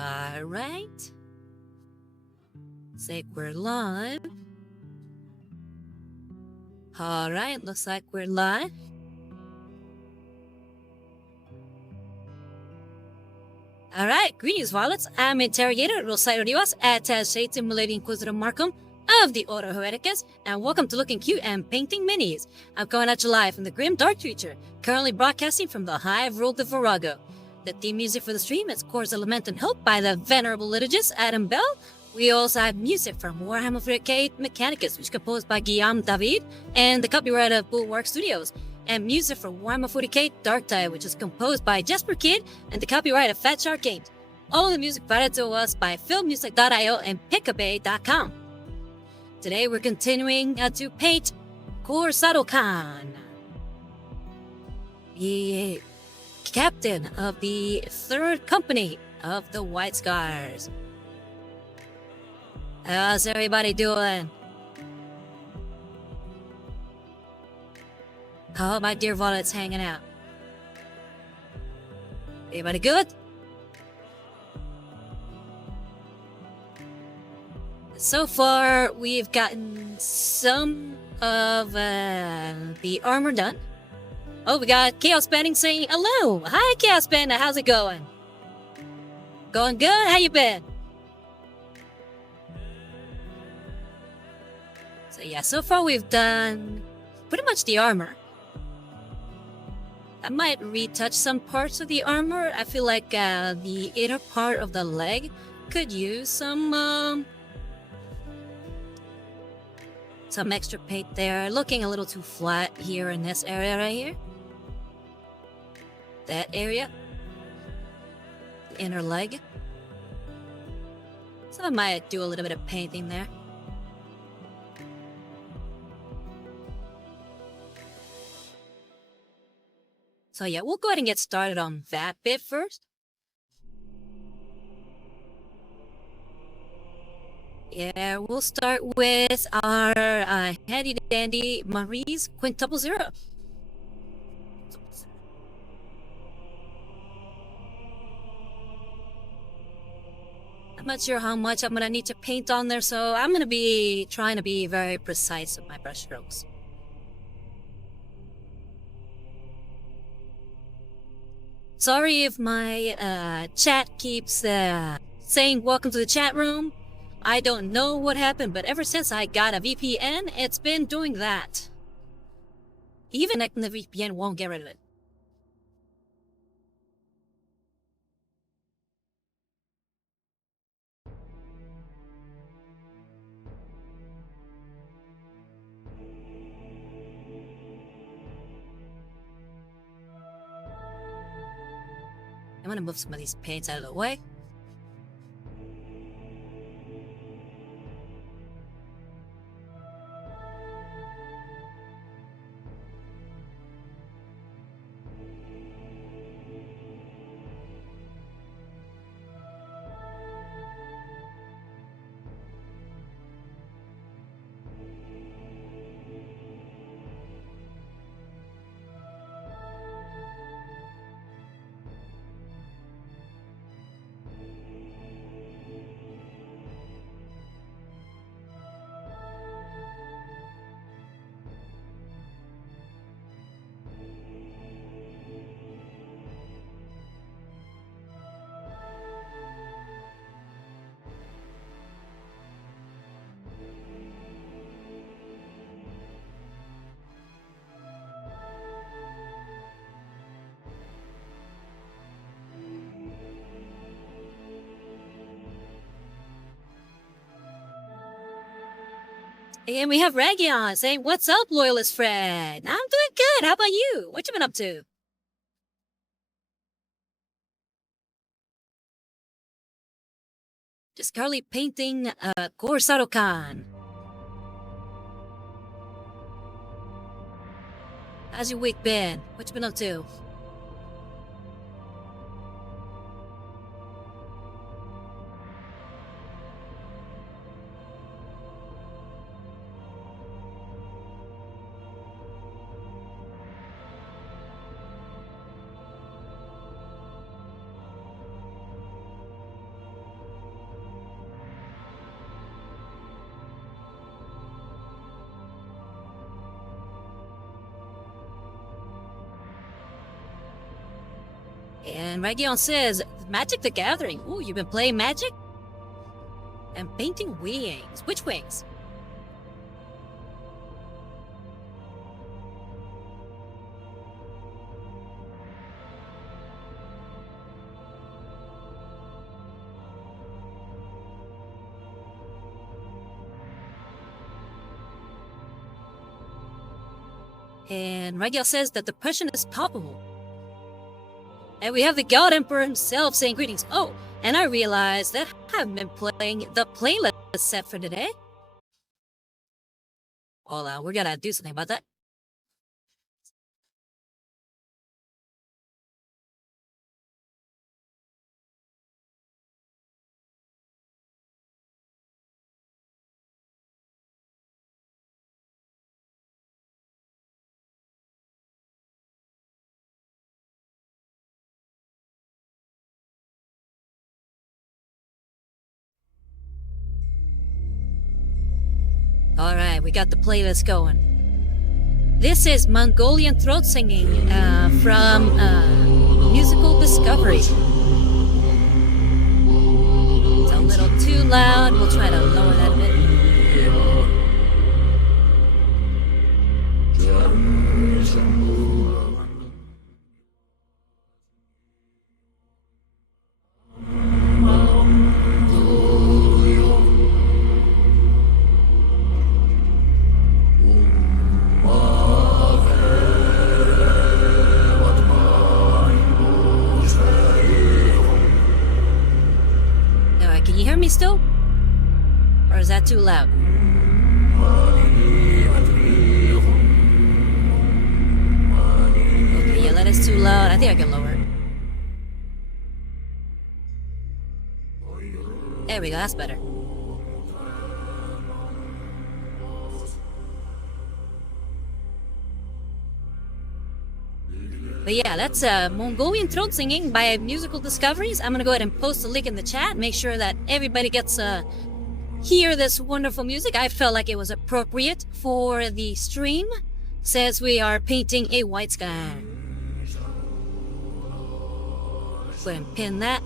Alright. Looks like we're live. Alright, looks like we're live. Alright, greetings, Violets. I'm Interrogator Rosario Rivas, Attaché Simulating Inquisitor Markham of the Order Hereticus, and welcome to Looking Cute and Painting Minis. I'm coming at you live from the Grim Dark Creature, currently broadcasting from the Hive World of Virago. The theme music for the stream is Kor'Sarro Lament and Hope by the Venerable Liturgist Adam Bell. We also have music from Warhammer 40k Mechanicus, which is composed by Guillaume David, and the copyright of Bulwark Studios. And music for Warhammer 40k Dark Tide, which is composed by Jesper Kid, and the copyright of Fat Shark Games. All of the music provided to us by filmmusic.io and pickabay.com. Today we're continuing to paint Kor'Sarro Khan, the captain of the 3rd Company of the White Scars. How's everybody doing? How my dear Violet's hanging out? Everybody good? So far, we've gotten some of the armor done. Oh, we got Chaos Banding saying hello. Hi, Chaos Bandit. How's it going? Going good? How you been? So yeah, so far we've done pretty much the armor. I might retouch some parts of the armor. I feel like the inner part of the leg could use some extra paint there. Looking a little too flat here in this area right here. That area. The inner leg. So I might do a little bit of painting there. So yeah, we'll go ahead and get started on that bit first. Yeah, we'll start with our handy dandy Marie's quintuple zero. I'm not sure how much I'm gonna need to paint on there, so I'm gonna be trying to be very precise with my brush strokes. Sorry if my chat keeps saying welcome to the chat room. I don't know what happened, but ever since I got a VPN, it's been doing that. Even connecting the VPN won't get rid of it. I'm gonna move some of these paints out of the way. And we have Raggy on saying, "What's up, loyalist friend? I'm doing good. How about you? What you been up to?" Just currently painting Kor'Sarro Khan. How's your week been? What you been up to? And Region says, Magic the Gathering. Ooh, you've been playing Magic? And painting wings. Which wings? And Rigel says that the depression is palpable. And we have the God Emperor himself saying greetings. Oh, and I realized that I haven't been playing the playlist set for today. Hold on, we're gonna do something about that. Alright, we got the playlist going. This is Mongolian throat singing from Musical Discovery. It's a little too loud. We'll try to lower that a bit. Can you hear me still? Or is that too loud? Okay, yeah, that is too loud. I think I can lower it. There we go, that's better. But yeah, that's Mongolian throat singing by Musical Discoveries. I'm gonna go ahead and post a link in the chat. Make sure that everybody gets hear this wonderful music. I felt like it was appropriate for the stream, since we are painting a white sky. Go ahead and pin that.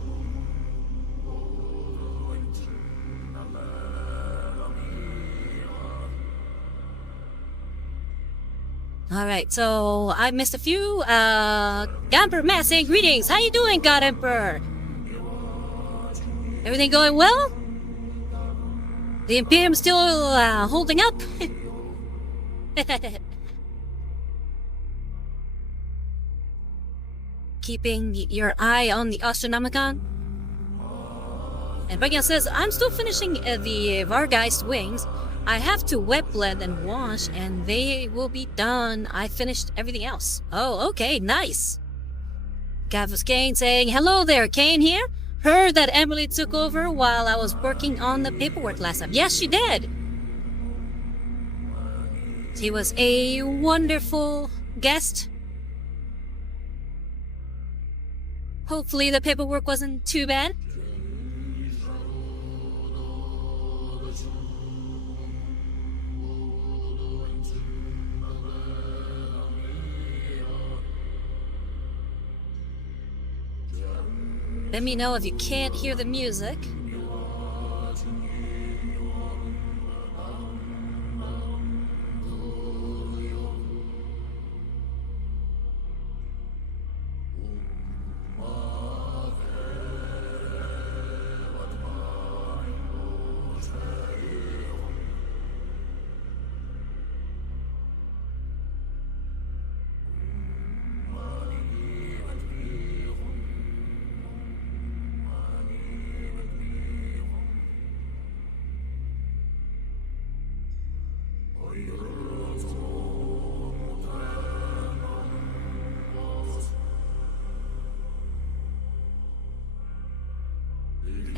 All right, so I missed a few. Gamper Matt saying greetings. How you doing, God Emperor? Everything going well? The Imperium still holding up? Keeping your eye on the Astronomicon? And Bagyan says, I'm still finishing the Vargeist wings. I have to wet blend and wash, and they will be done. I finished everything else. Oh, okay, nice. Gavus Kane saying, hello there, Kane here. Heard that Emily took over while I was working on the paperwork last time. Yes, she did. She was a wonderful guest. Hopefully the paperwork wasn't too bad. Let me know if you can't hear the music.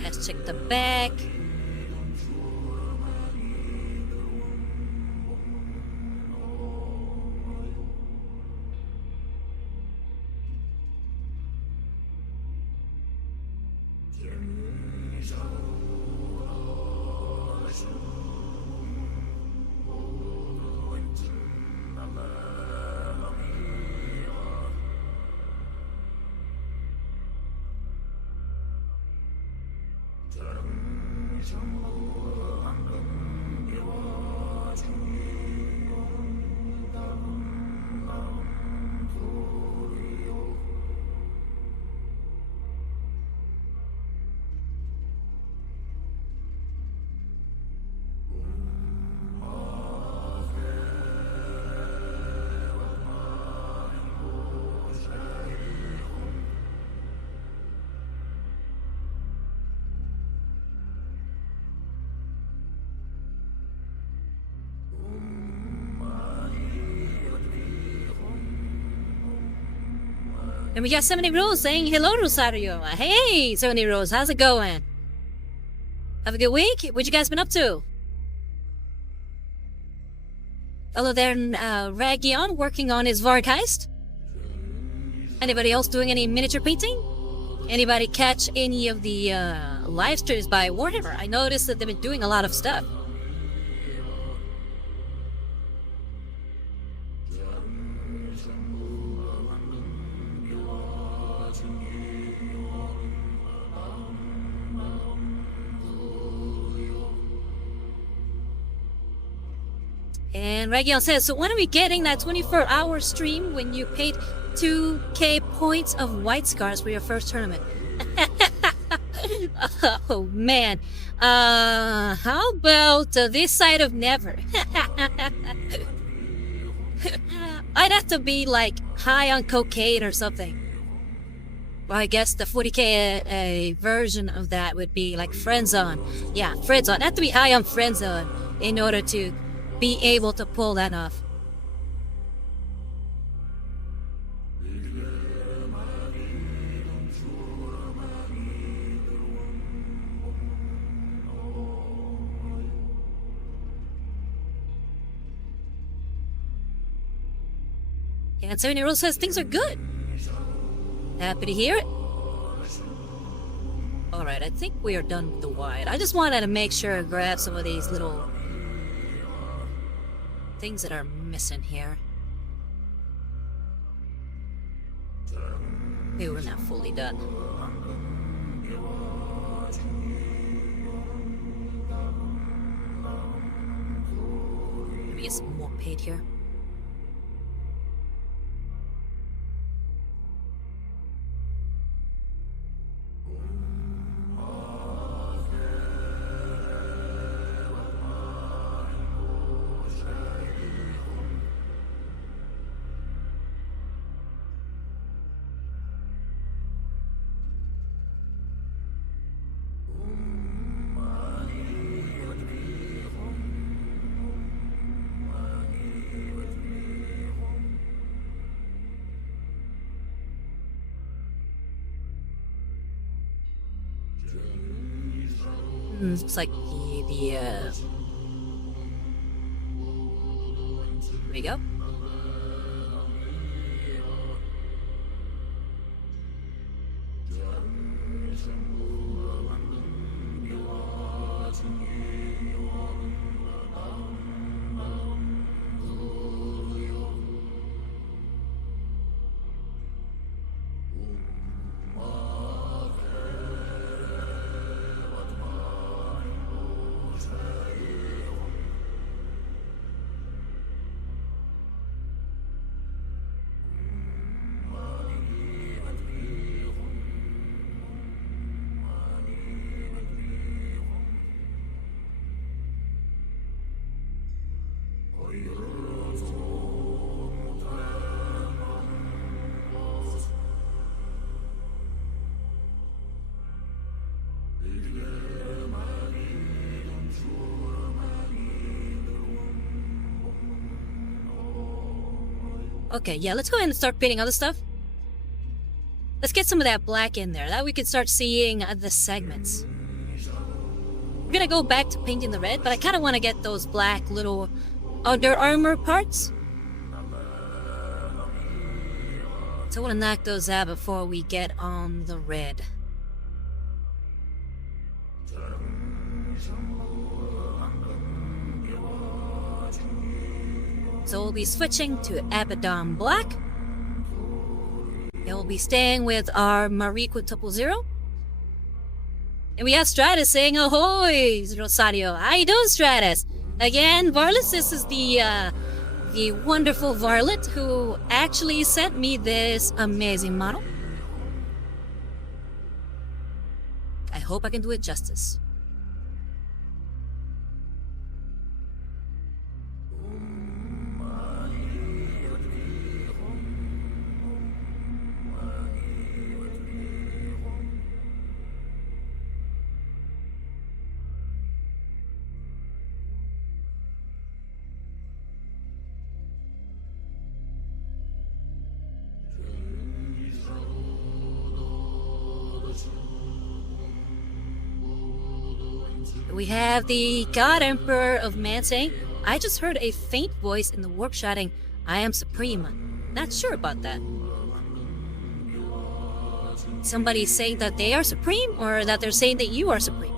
Let's check the back. And we got 70 Rose saying hello, Rosario. Hey, 70 Rose, how's it going? Have a good week? What you guys been up to? Hello there, Ragion, working on his Varg heist. Anybody else doing any miniature painting? Anybody catch any of the live streams by Warhammer? I noticed that they've been doing a lot of stuff. And Region says, so when are we getting that 24-hour stream when you paid 2k points of white scars for your first tournament? Oh man. How about this side of never? I'd have to be like high on cocaine or something. Well, I guess the 40k version of that would be like friendzone. Yeah, friendzone. I'd have to be high on friendzone in order to be able to pull that off. Yeah, and 7-year-old says things are good. Happy to hear it. Alright, I think we are done with the wide. I just wanted to make sure I grab some of these little things that are missing here. Maybe we're not fully done. Let me get some more paint here. It's like here we go. Okay, yeah, let's go ahead and start painting other stuff. Let's get some of that black in there. That we can start seeing the segments. We're gonna go back to painting the red, but I kind of want to get those black little under armor parts. So I want to knock those out before we get on the red. So we'll be switching to Abaddon Black. And we'll be staying with our Marie Quintuple Zero. And And we have Stratus saying ahoy, Rosario. How you doing, Stratus? Again, Varlet, this is the wonderful Varlet who actually sent me this amazing model. I hope I can do it justice. We have the God Emperor of Man saying, I just heard a faint voice in the warp shouting, I am supreme. Not sure about that. Somebody saying that they are supreme, or that they're saying that you are supreme?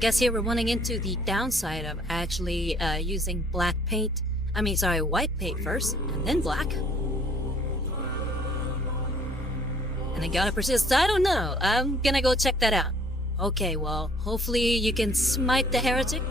Guess here we're running into the downside of actually using white paint first, and then black. And I gotta persist, I don't know. I'm gonna go check that out. Okay, well, hopefully you can smite the heretic.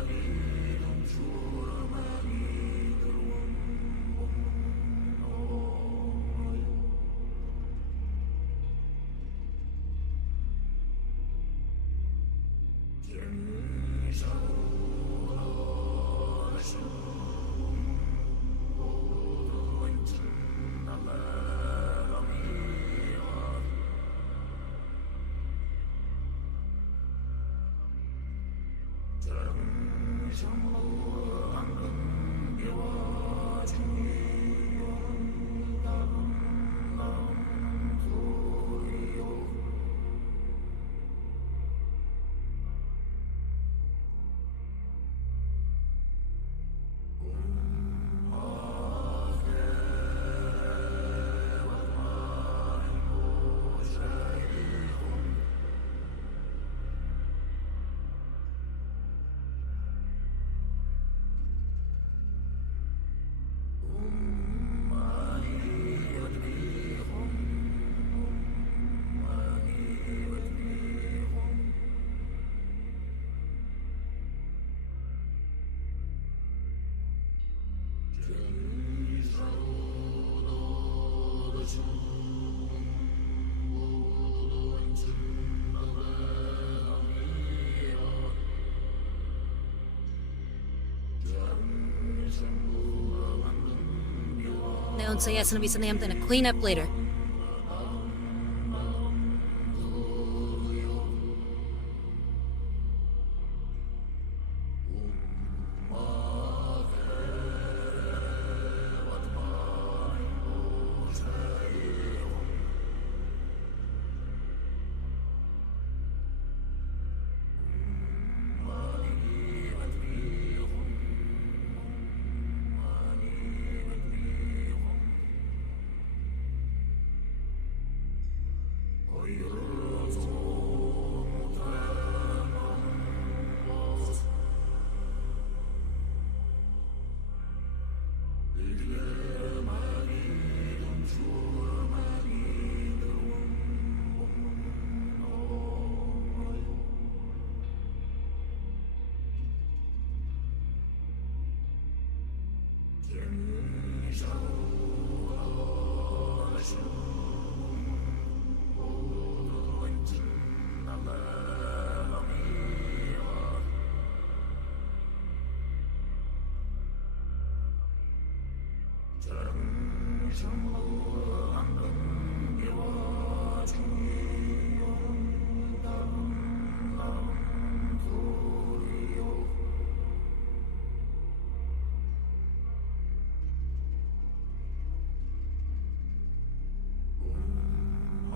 Don't say yes, it's gonna be something I'm gonna clean up later.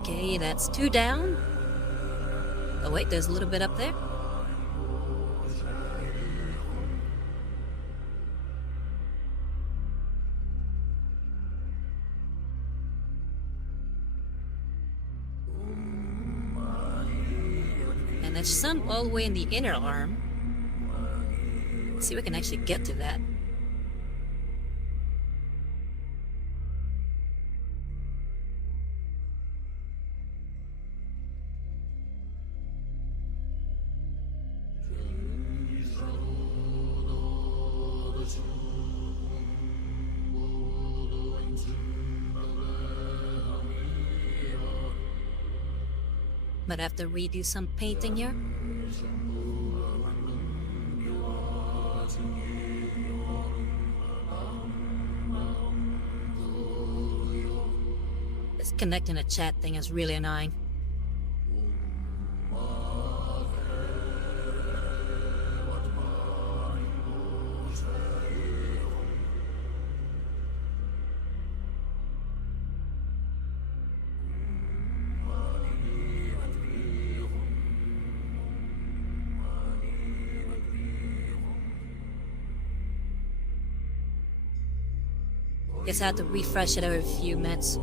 Okay, that's 2 down. Oh wait, there's a little bit up there. there's some all the way in the inner arm. Let's see if we can actually get to that. But I have to redo some painting here. This connecting a chat thing is really annoying. Guess I have to refresh it every few minutes.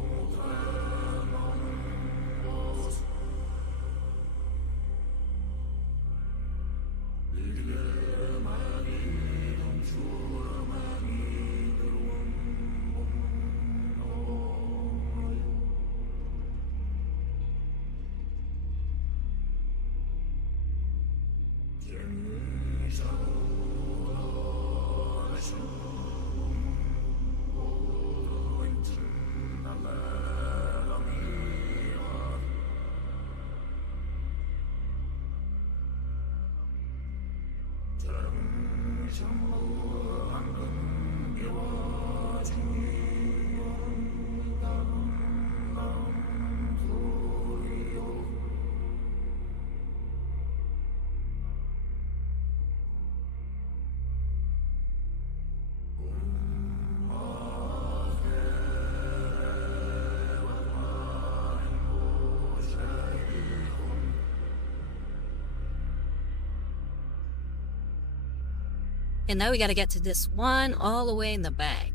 And now we gotta get to this one all the way in the back.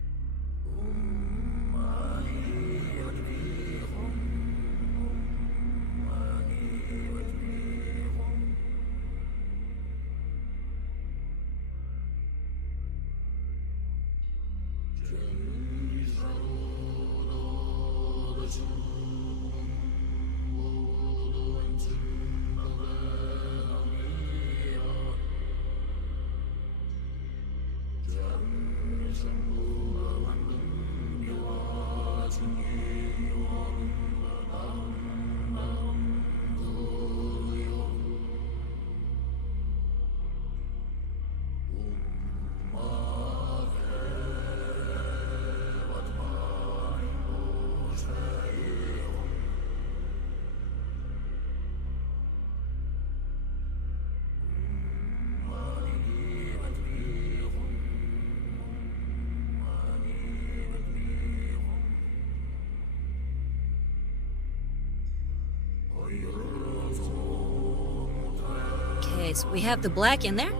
Okay, so we have the black in there.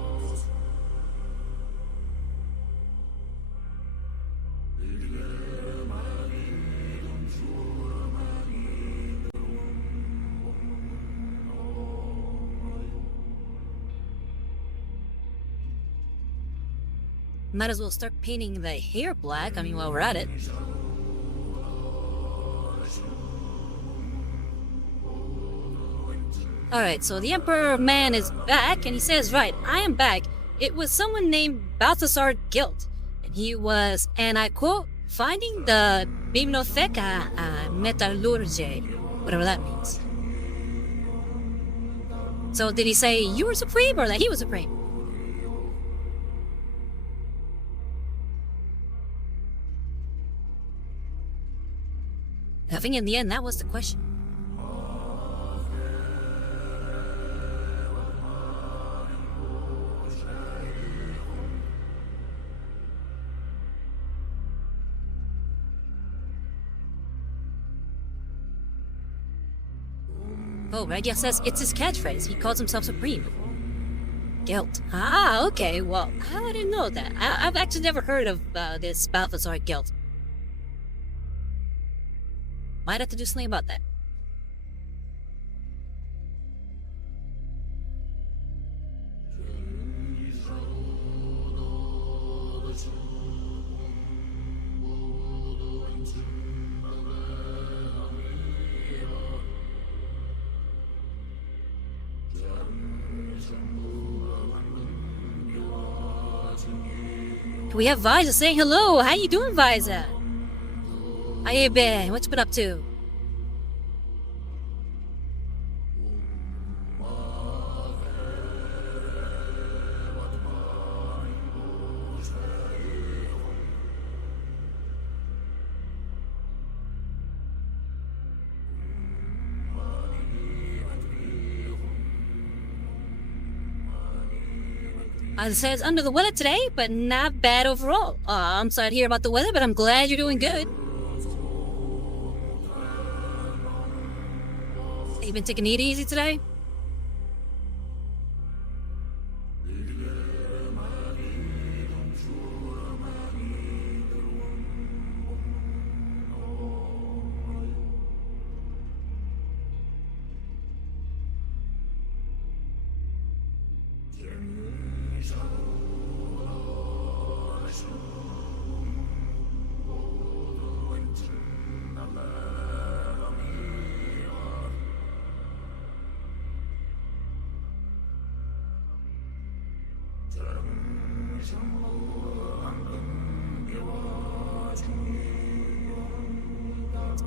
Might as well start painting the hair black, I mean, while we're at it. Alright, so the Emperor Man is back, and he says, right, I am back. It was someone named Balthasar Guilt, and he was, and I quote, finding the Bibliotheca Metallurgiae, whatever that means. So did he say you were supreme, or that he was supreme? I think in the end, that was the question. Oh, Regia says it's his catchphrase. He calls himself Supreme. Guilt. Ah, okay. Well, I didn't know that. I've actually never heard of this Balthasar Guilt. Might have to do something about that. We have Viza saying hello. How you doing, Viza? How you been? What you been up to? As I said, it's under the weather today, but not bad overall. I'm sorry to hear about the weather, but I'm glad you're doing good. You been taking it easy today?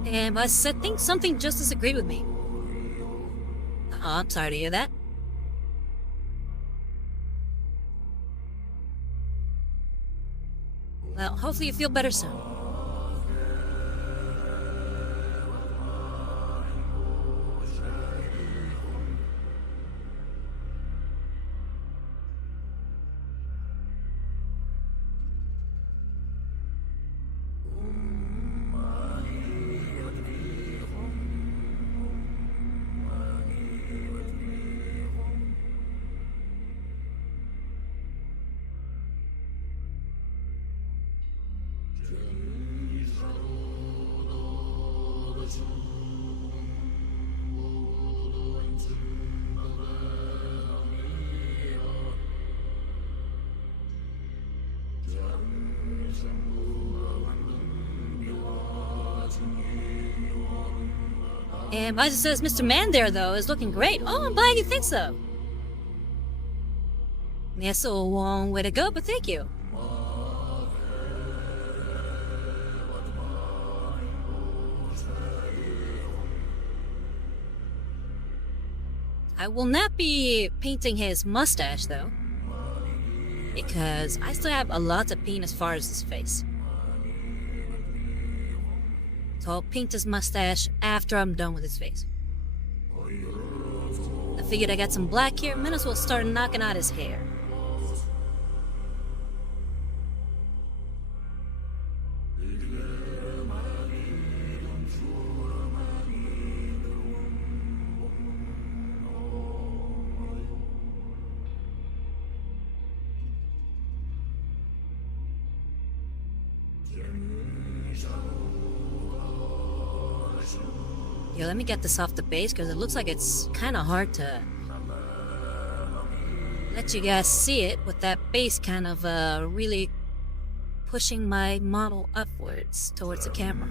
And I think something just disagreed with me. Oh, I'm sorry to hear that. Well, hopefully you feel better soon. And Liza says Mr. Man there, though, is looking great. Oh, I'm glad you think so. Yes, a long way to go, but thank you. I will not be painting his mustache, though, because I still have a lot to paint as far as his face. So I'll paint his mustache after I'm done with his face. I figured I got some black here, might as well start knocking out his hair. Yo, let me get this off the base because it looks like it's kind of hard to let you guys see it with that base kind of really pushing my model upwards towards the camera.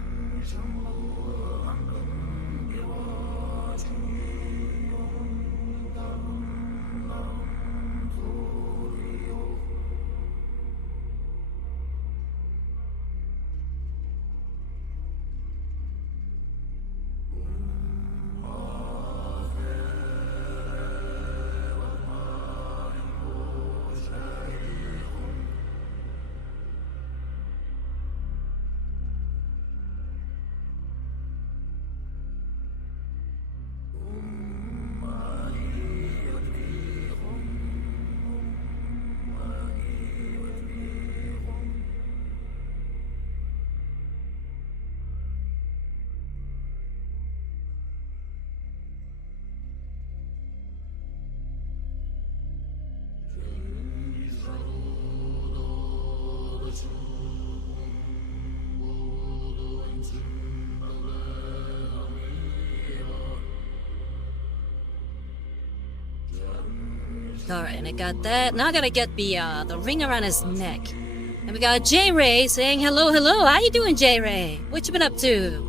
Alright, and I got that. Now I gotta get the ring around his neck. And we got J-Ray saying hello, hello. How you doing, J-Ray? What you been up to?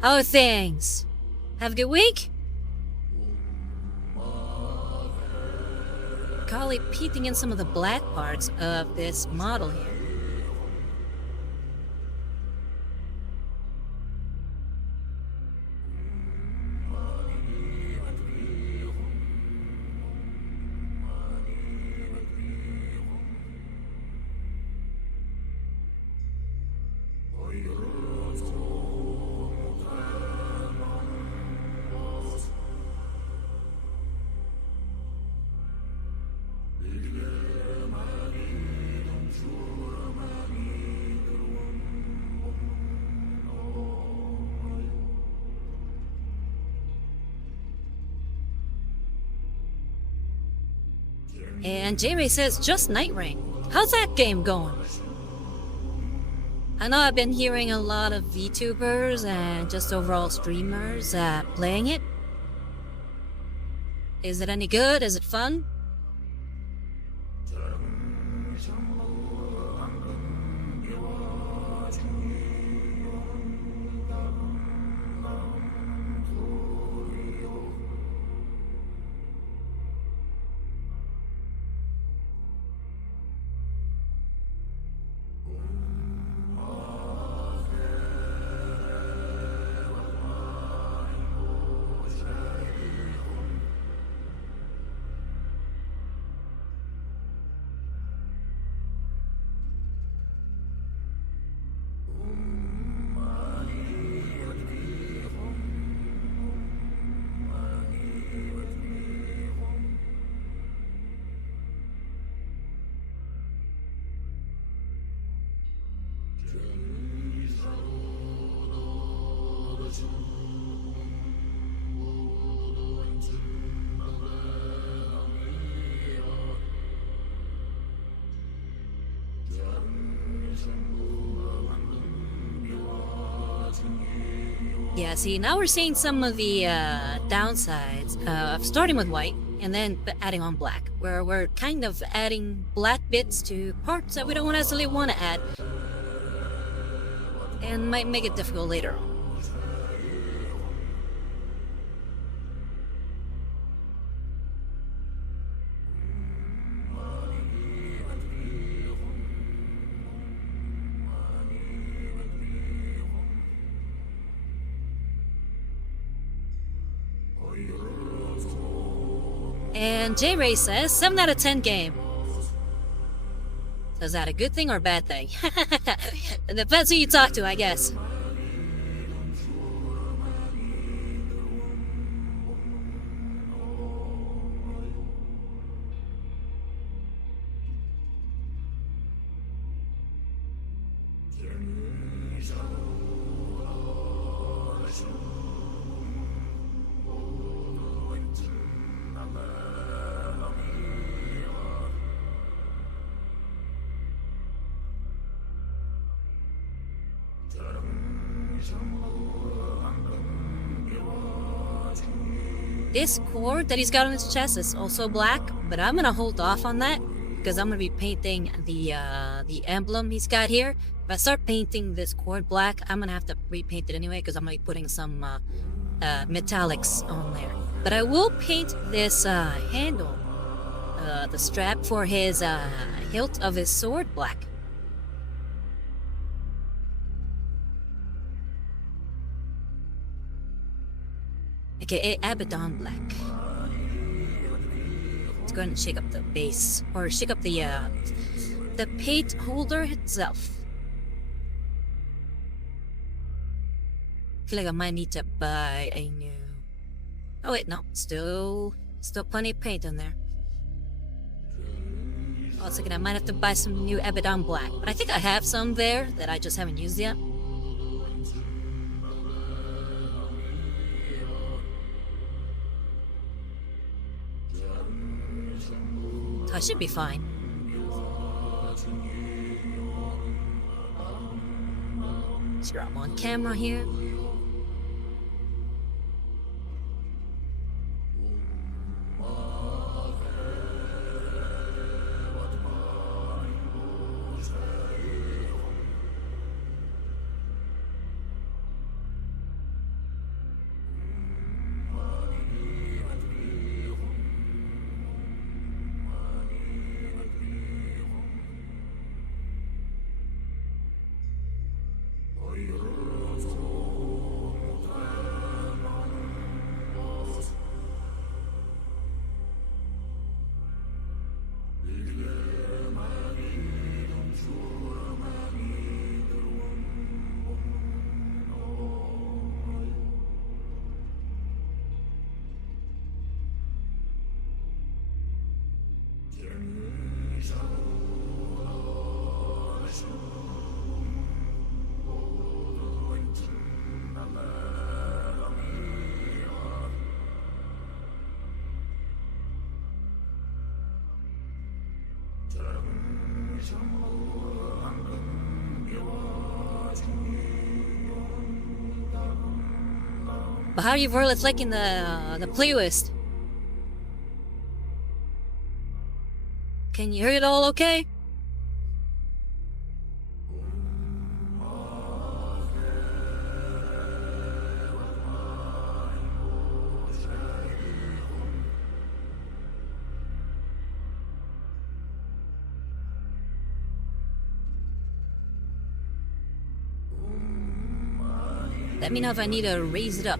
How are things? Have a good week? call it, painting in some of the black parts of this model here. And J-Ray says, just Night Rain. How's that game going? I know I've been hearing a lot of VTubers and just overall streamers playing it. Is it any good? Is it fun? Yeah, see, now we're seeing some of the downsides of starting with white and then adding on black, where we're kind of adding black bits to parts that we don't necessarily want to add, and might make it difficult later on. And J-Ray says, 7 out of 10 game. So is that a good thing or a bad thing? It depends who you talk to, I guess. This cord that he's got on his chest is also black, but I'm gonna hold off on that because I'm gonna be painting the emblem he's got here. If I start painting this cord black, I'm gonna have to repaint it anyway because I'm gonna be putting some metallics on there. But I will paint this handle, the strap for his hilt of his sword black. AKA Abaddon Black. Let's go ahead and shake up the base, or shake up the paint holder itself. I feel like I might need to buy a new... Oh wait, no, still plenty of paint in there. I was thinking I might have to buy some new Abaddon Black, but I think I have some there that I just haven't used yet. I should be fine. Sure, I'm on camera here. But how are you varlets liking the playlist? Can you hear it all okay? Let me know if I need to raise it up.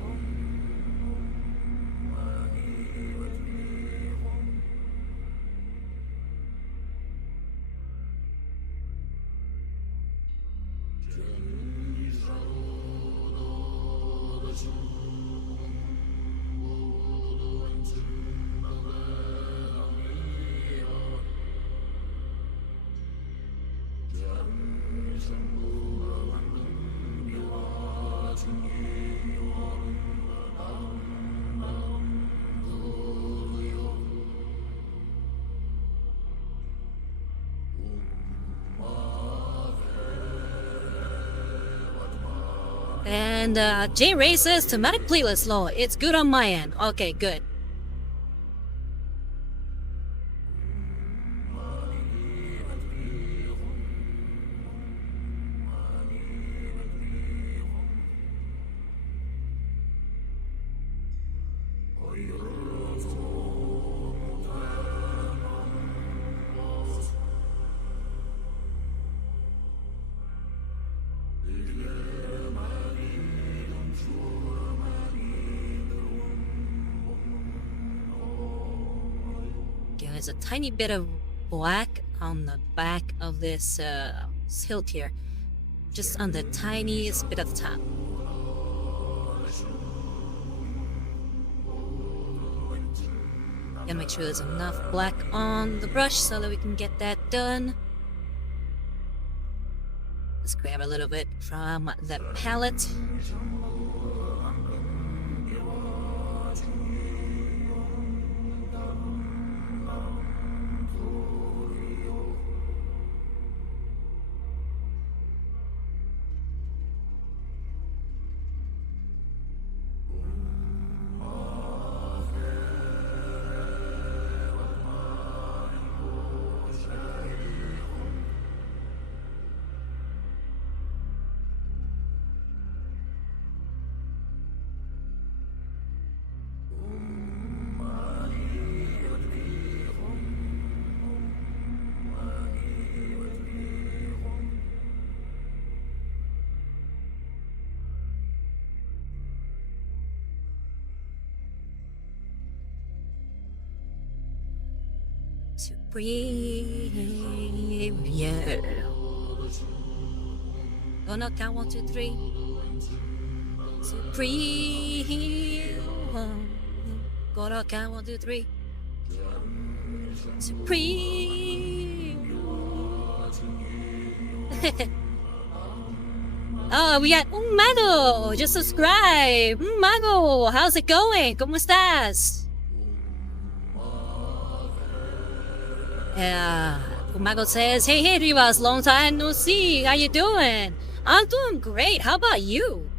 And Jay Ray says thematic playlist low. It's good on my end. Okay, good. There's a tiny bit of black on the back of this hilt here, just on the tiniest bit of the top. Gotta make sure there's enough black on the brush so that we can get that done. Let's grab a little bit from the palette. Supreme, yeah. Gonna count 1, 2, 3. Supreme. Gonna count 1, 2, 3. Supreme. Oh, we got un mago. Just subscribe. Mago, how's it going? ¿Cómo estás? Yeah, Mago says, hey Rivas, long time no see. How you doing? I'm doing great. How about you?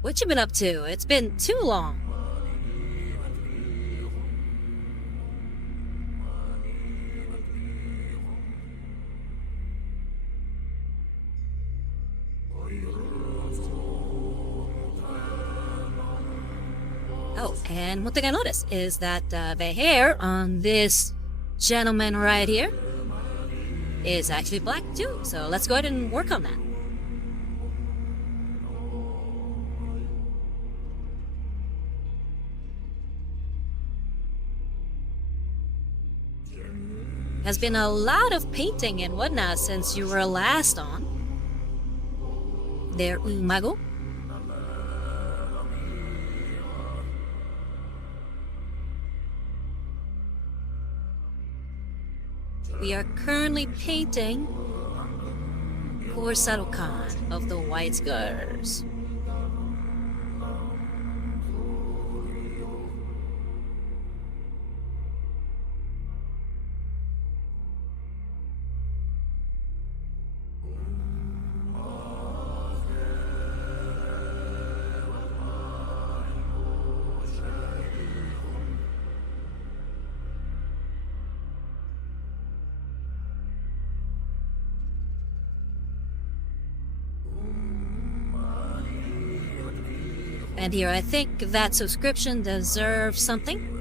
What you been up to? It's been too long. Oh, and one thing I noticed is that the hair on this gentleman right here is actually black too, so let's go ahead and work on that. Has been a lot of painting and whatnot since you were last on. There, Mago. We are currently painting Kor'Sarro Khan of the White Scars. And here, I think that subscription deserves something.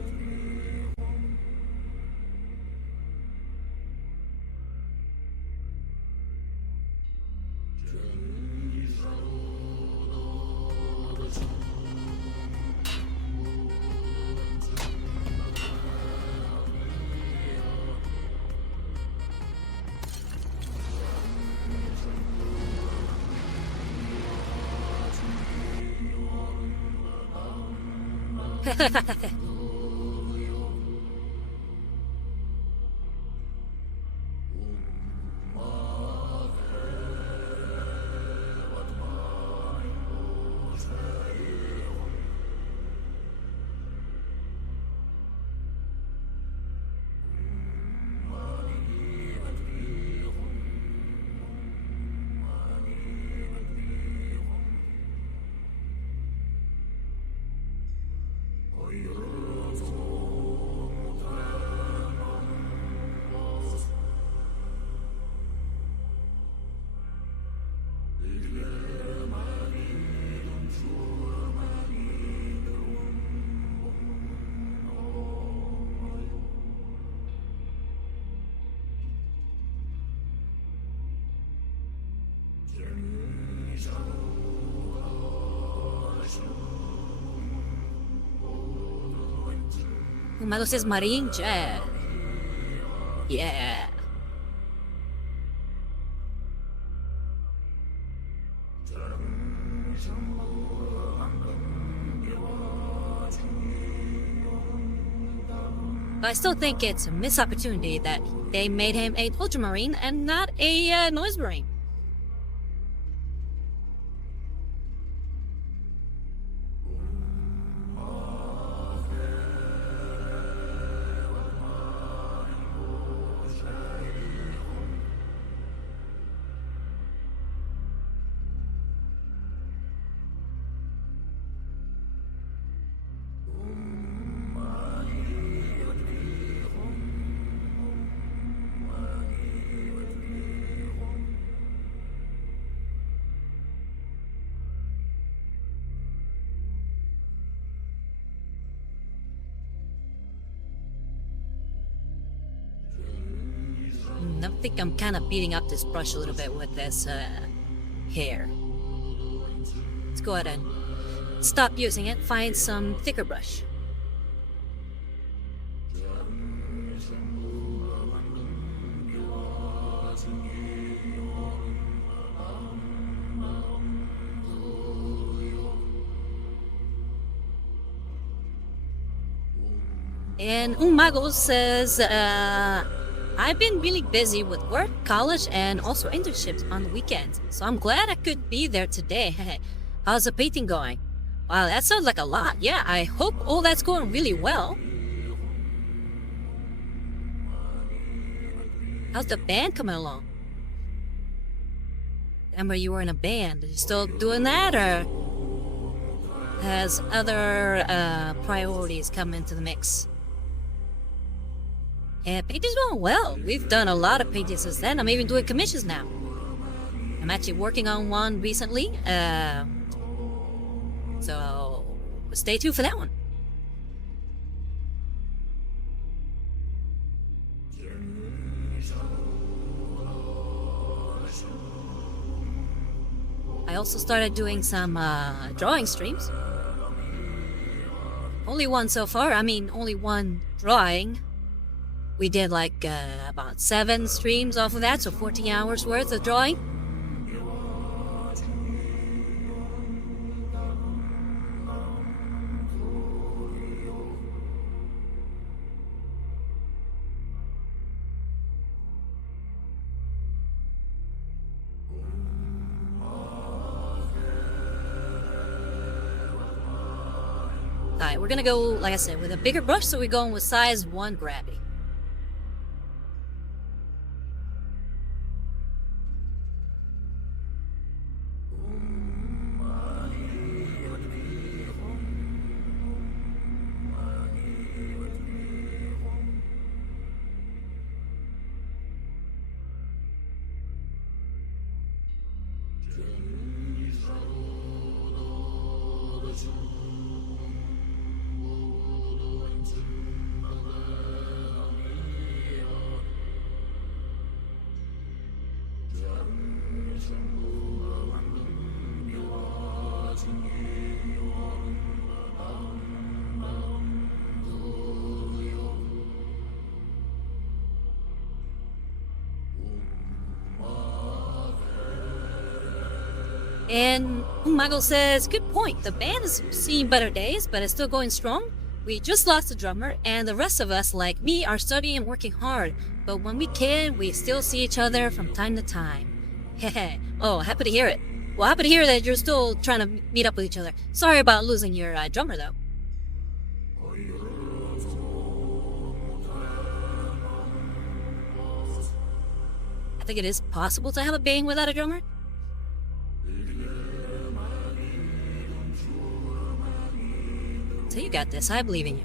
Malo says Marine Jet. Yeah. But I still think it's a missed opportunity that they made him a Ultramarine and not a Noise Marine. I think I'm kind of beating up this brush a little bit with this hair. Let's go ahead and stop using it, find some thicker brush. And Umago says, I've been really busy with work, college, and also internships on the weekends, so I'm glad I could be there today. How's the painting going? Wow, that sounds like a lot. Yeah, I hope all that's going really well. How's the band coming along? Remember you were in a band. Are you still doing that, or has other priorities come into the mix? Yeah, painting's going well. We've done a lot of paintings since then. I'm even doing commissions now. I'm actually working on one recently. So stay tuned for that one. I also started doing some drawing streams. Only one so far. I mean, only one drawing. We did like about 7 streams off of that, so 14 hours worth of drawing. Alright, we're gonna go, like I said, with a bigger brush, so we're going with size 1 grabby. And Mago says, good point. The band has seen better days, but it's still going strong. We just lost the drummer, and the rest of us, like me, are studying and working hard. But when we can, we still see each other from time to time. Hehe. Oh, happy to hear it. Well, happy to hear that you're still trying to meet up with each other. Sorry about losing your drummer, though. I think it is possible to have a band without a drummer. So you got this. I believe in you.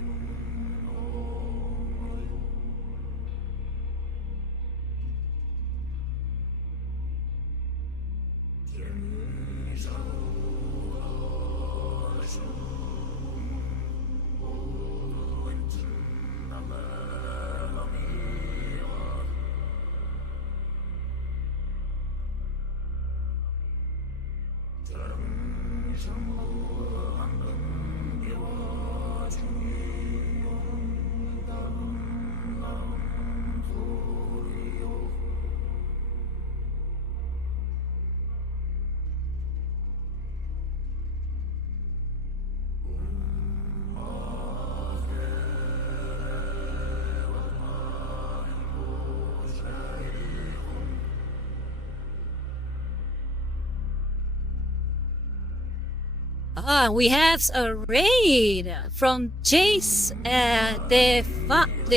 We have a raid from Chase. The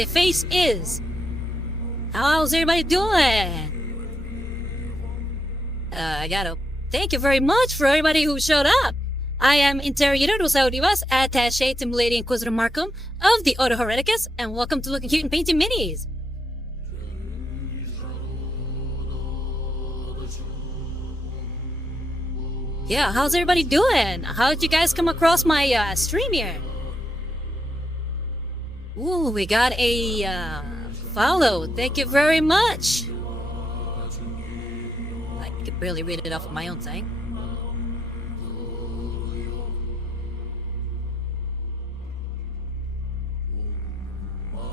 face is. How's everybody doing? I gotta thank you very much for everybody who showed up. I am Interrogator Kor'Sarro Khan, Attaché to Milady Inquisitor Markham of the Order Hereticus, and welcome to Looking Cute and Painting Minis. Yeah, how's everybody doing? How did you guys come across my stream here? Ooh, we got a follow. Thank you very much. I could barely read it off of my own thing.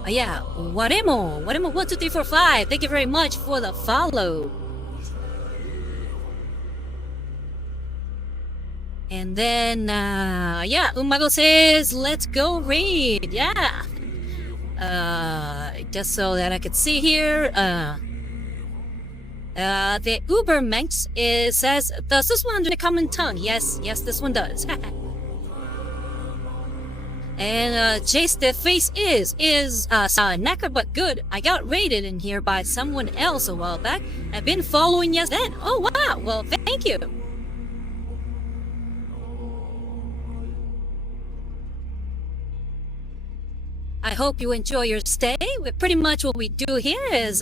Yeah, Waremo 12345. Thank you very much for the follow. And then, yeah, Umago says, let's go raid, yeah. Just so that I could see here, the Uber Manx says, does this one under the common tongue? Yes, this one does. And, Chase, the face is knackered but good. I got raided in here by someone else a while back. I've been following you then. Oh, wow, well, thank you. I hope you enjoy your stay. Pretty much what we do here is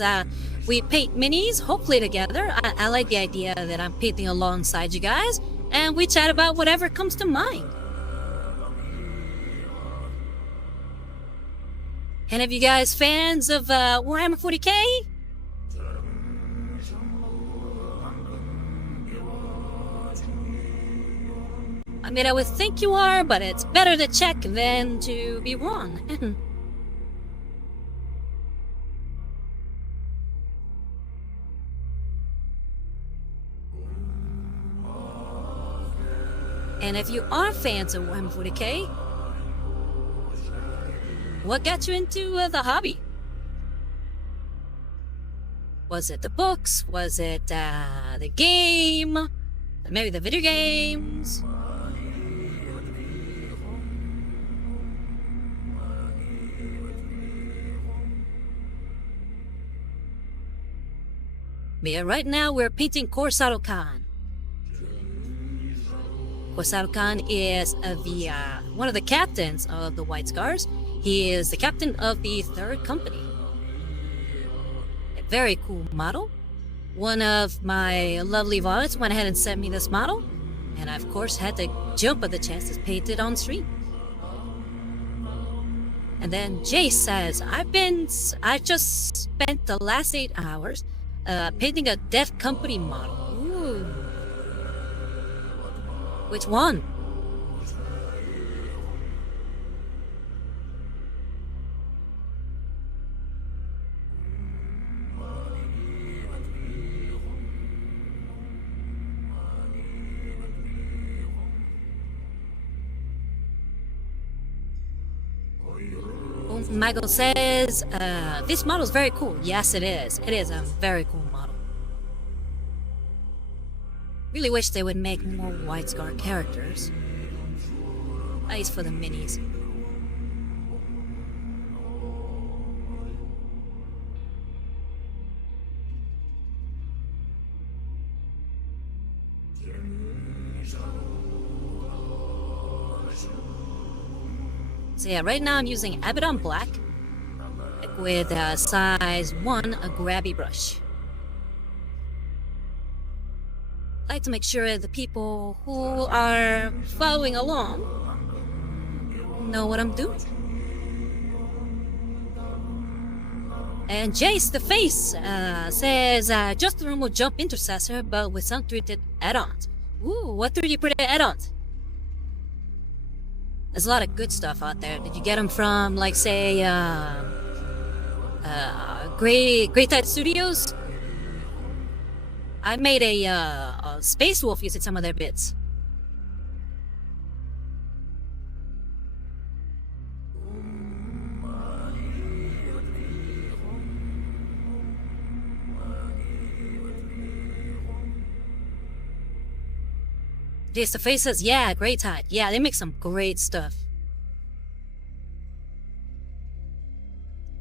we paint minis, hopefully together. I like the idea that I'm painting alongside you guys, and we chat about whatever comes to mind. Any of you guys fans of Warhammer 40k? I mean, I would think you are, but it's better to check than to be wrong. And if you are fans of Warhammer 40k, what got you into the hobby? Was it the books? Was it the game? Maybe the video games? Yeah, right now we're painting Kor'Sarro Khan. Kor'Sarro Khan is one of the captains of the White Scars. He is the captain of the 3rd Company. A very cool model. One of my lovely violets went ahead and sent me this model, and I of course had to jump at the chance to paint it on stream. And then Jace says, I just spent the last 8 hours painting a Death Company model. Ooh. Which one? Michael says, this model is very cool. Yes, it is. It is a very cool model. Really wish they would make more White Scar characters. At least for the minis. So yeah, right now I'm using Abaddon Black with size 1, a grabby brush. I like to make sure the people who are following along know what I'm doing. And Jace the Face says, just a normal jump intercessor, but with some 3D add-ons. Ooh, what 3D printed add-ons? There's a lot of good stuff out there. Did you get them from, like, say, Great Tide Studios? I made a Space Wolf using some of their bits. Jace the Face says, yeah, Great Tide. Yeah, they make some great stuff.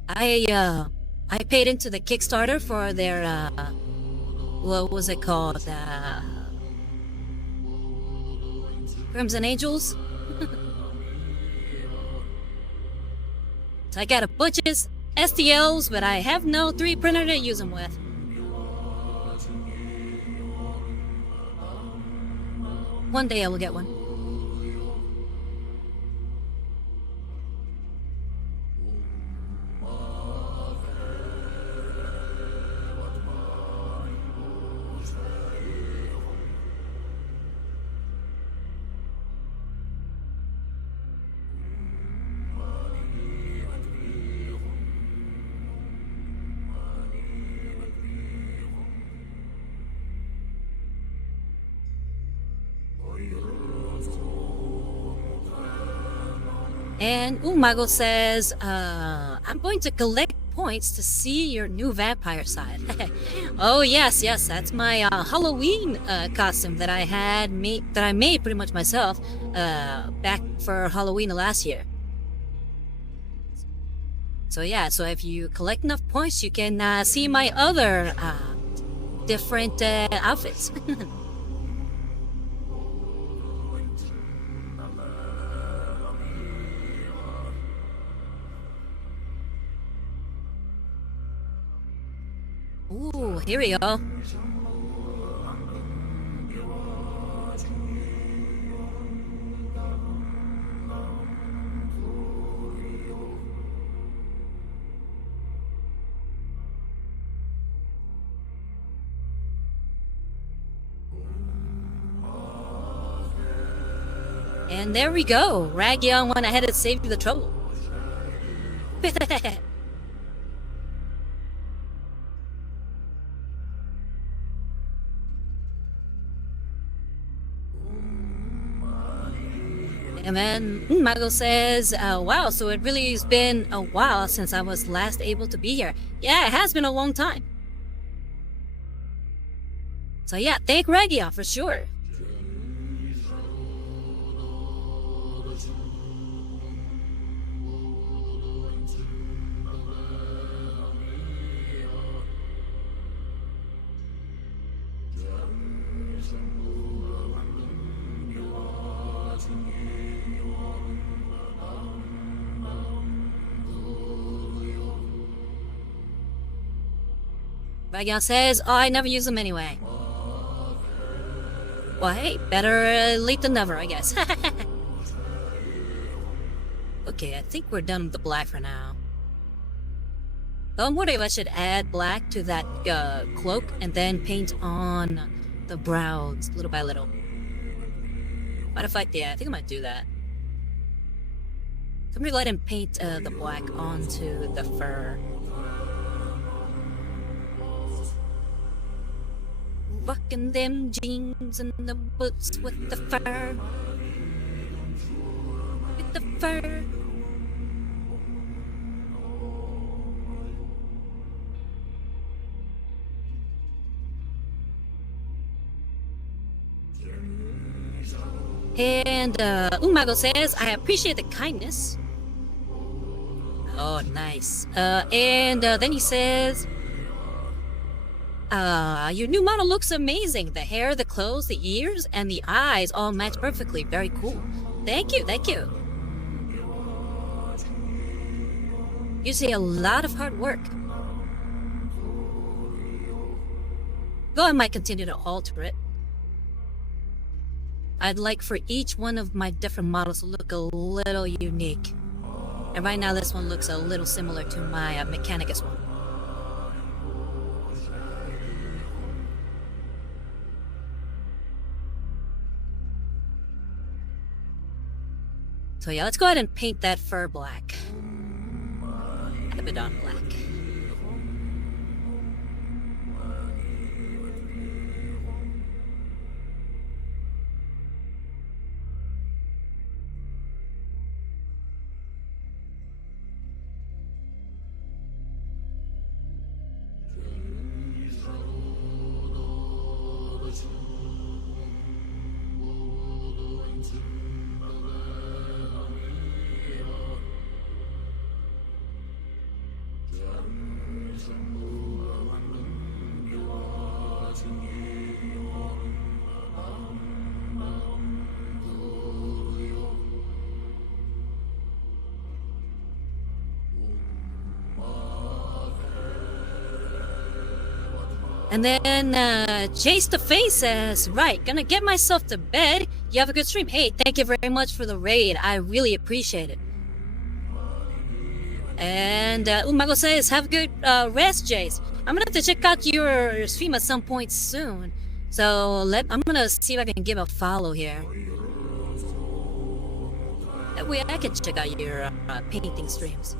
I paid into the Kickstarter for their, what was it called? Crimson Angels? So I got a bunch of STLs, but I have no 3D printer to use them with. One day I will get one. And Umago says, I'm going to collect points to see your new vampire side. Oh yes, that's my Halloween costume that I made pretty much myself back for Halloween last year. So yeah, so if you collect enough points, you can see my other different outfits. Ooh, here we go. And there we go. Ragyon went ahead and saved you the trouble. And then Mago says, wow, so it really has been a while since I was last able to be here. Yeah, it has been a long time. So yeah, thank Ragyon for sure. Ragyon says, oh, I never use them anyway. Well, hey, better late than never, I guess. Okay, I think we're done with the black for now. Though I'm wondering if I should add black to that cloak and then paint on the brows little by little. What if yeah, I think I might do that. Somebody let him paint the black onto the fur. Rocking them jeans and the boots with the fur. With the fur. And Umago says, I appreciate the kindness. Oh, nice. And then he says, your new model looks amazing. The hair, the clothes, the ears, and the eyes all match perfectly. Very cool. Thank you, thank you. Usually a lot of hard work. Though I might continue to alter it. I'd like for each one of my different models to look a little unique. And right now this one looks a little similar to my Mechanicus one. So yeah, let's go ahead and paint that fur black. Have it on black. And then Jace the Face says, right, gonna get myself to bed. You have a good stream. Hey, thank you very much for the raid. I really appreciate it. And Umago says, have a good rest, Jace. I'm gonna have to check out your stream at some point soon. So I'm gonna see if I can give a follow here. That way I can check out your painting streams.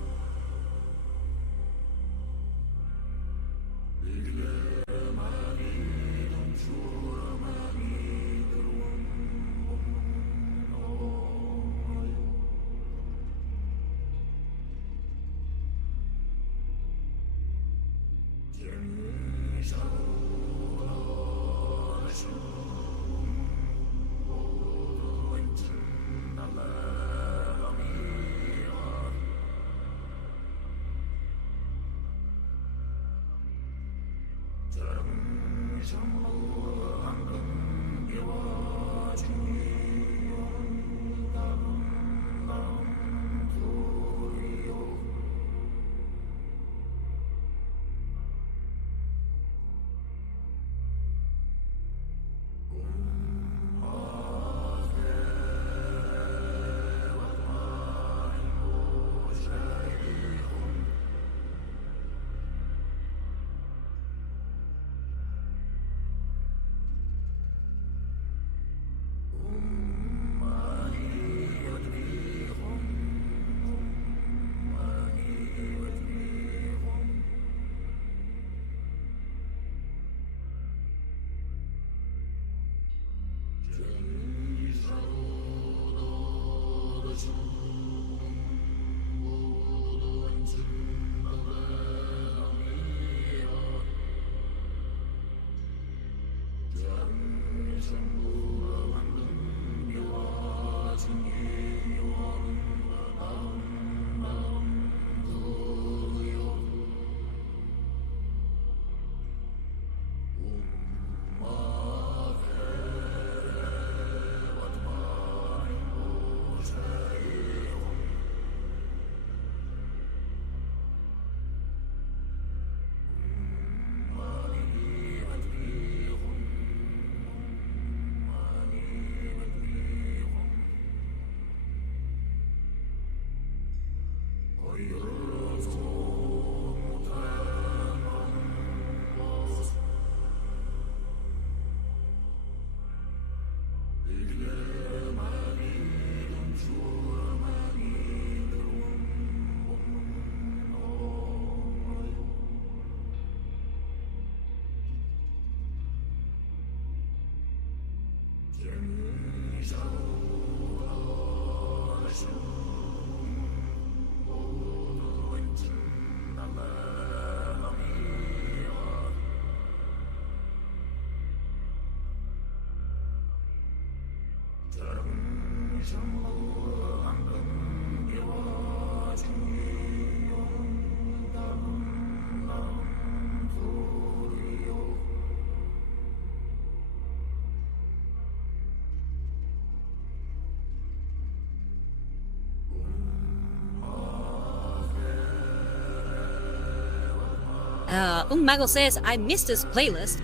Mago says, I missed this playlist.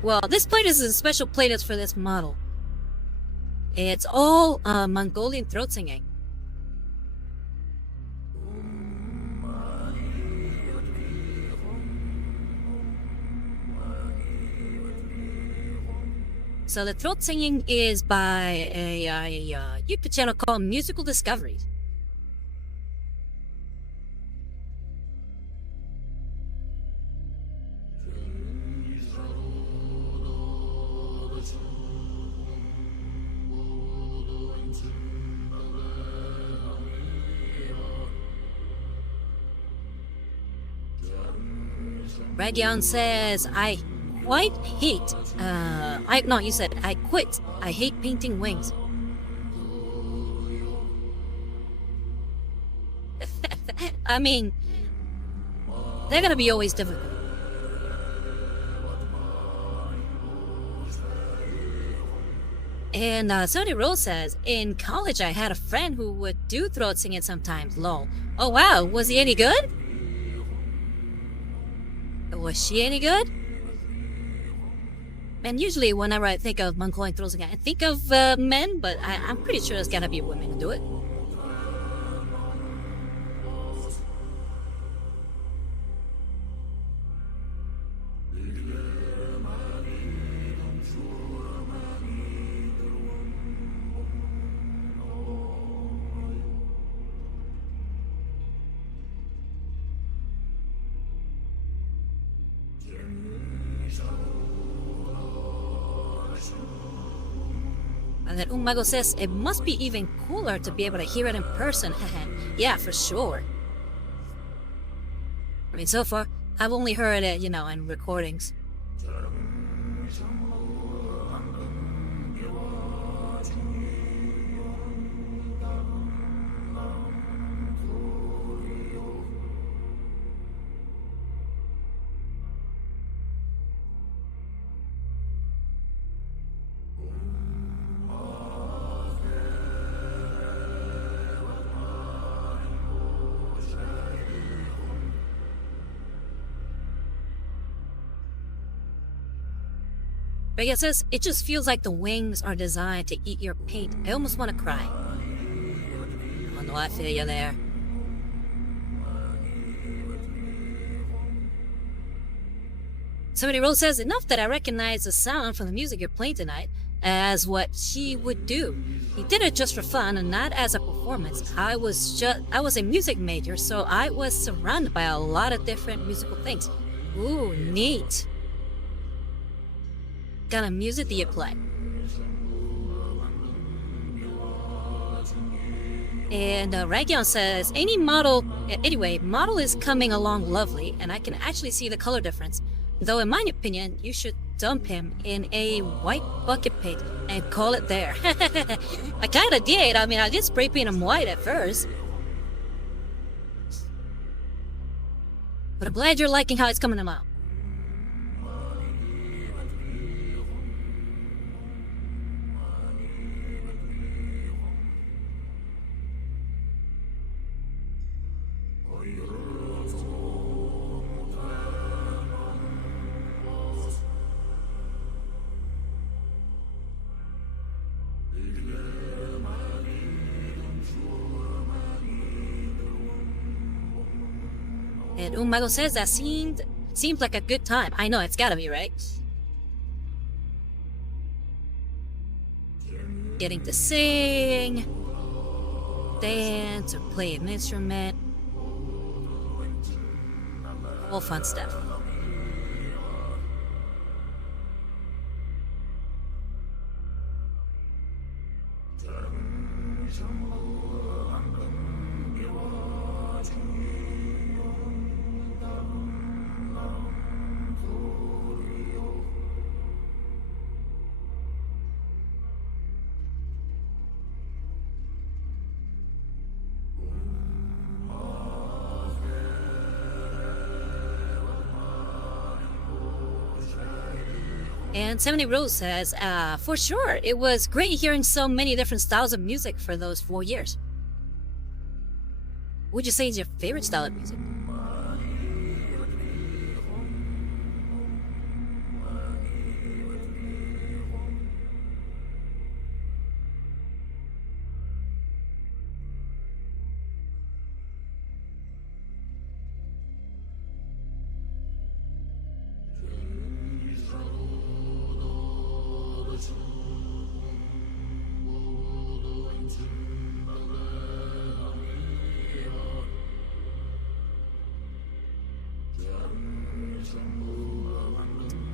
Well, this playlist is a special playlist for this model. It's all Mongolian throat singing. So the throat singing is by a YouTube channel called Musical Discoveries. Regyon says, I quite hate, you said, I quit. I hate painting wings. I mean, they're gonna be always difficult. And Sony Rose says, in college I had a friend who would do throat singing sometimes, lol. Oh wow, was he any good? Was she any good? And usually whenever I think of Mongolian throat singing, I think of men, but I'm pretty sure there's gotta be women who do it. And then Umago says, it must be even cooler to be able to hear it in person. Yeah, for sure. I mean, so far, I've only heard it, in recordings. But it says, it just feels like the wings are designed to eat your paint. I almost want to cry. Oh no, I feel you there. Somebody Rose says, enough that I recognize the sound from the music you're playing tonight as what she would do. He did it just for fun and not as a performance. I was a music major, so I was surrounded by a lot of different musical things. Ooh, neat. What kind of music do you play? And Ragion says, anyway, model is coming along lovely, and I can actually see the color difference. Though in my opinion, you should dump him in a white bucket paint and call it there. I kinda did. I mean, I did spray paint him white at first. But I'm glad you're liking how it's coming out. And Umago says that seemed like a good time. I know, it's gotta be, right? Getting to sing, dance, or play an instrument. All fun stuff. And 70 Rose says, for sure, it was great hearing so many different styles of music for those 4 years. What would you say is your favorite style of music?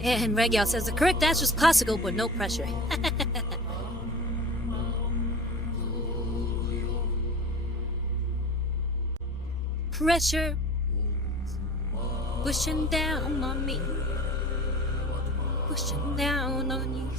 And Regal says the correct answer is classical, but no pressure. Pressure pushing down on me, pushing down on you.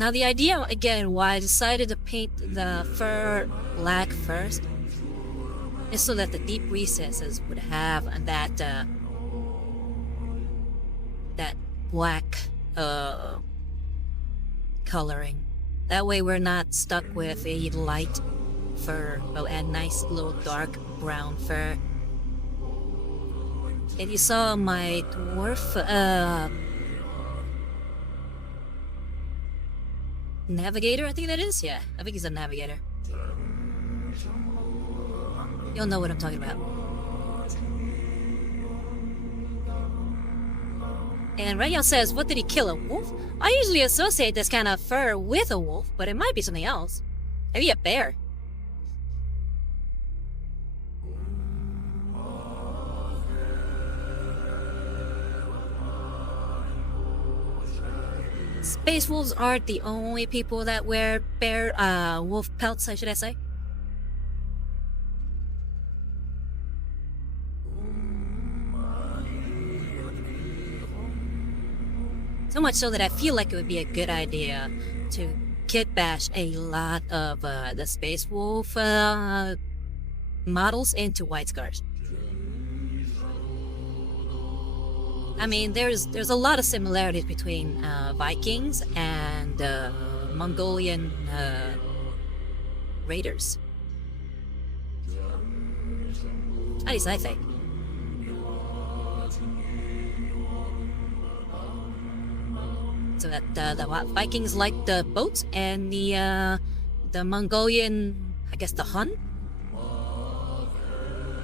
Now the idea, again, why I decided to paint the fur black first is so that the deep recesses would have that that black coloring. That way we're not stuck with a light fur and nice little dark brown fur. And you saw my dwarf navigator, I think that is? Yeah, I think he's a navigator. You'll know what I'm talking about. And Rayan says, what did he kill, a wolf? I usually associate this kind of fur with a wolf, but it might be something else. Maybe a bear. Space wolves aren't the only people that wear wolf pelts, should I say? So much so that I feel like it would be a good idea to kit bash a lot of the space wolf models into white scars. I mean, there's a lot of similarities between Vikings and Mongolian raiders. At least I think. So that the Vikings liked the boats, and the Mongolian, I guess the Hun,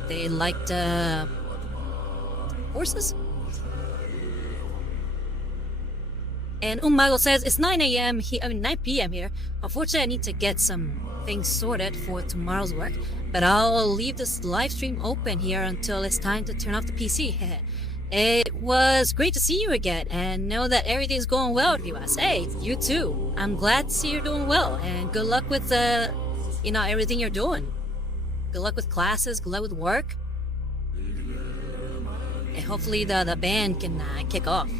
they liked horses. And Umago says, it's 9 a.m. 9 p.m. here. Unfortunately, I need to get some things sorted for tomorrow's work, but I'll leave this live stream open here until it's time to turn off the PC. It was great to see you again and know that everything's going well with you. Hey, you too. I'm glad to see you're doing well, and good luck with everything you're doing. Good luck with classes, good luck with work. And hopefully the band can kick off.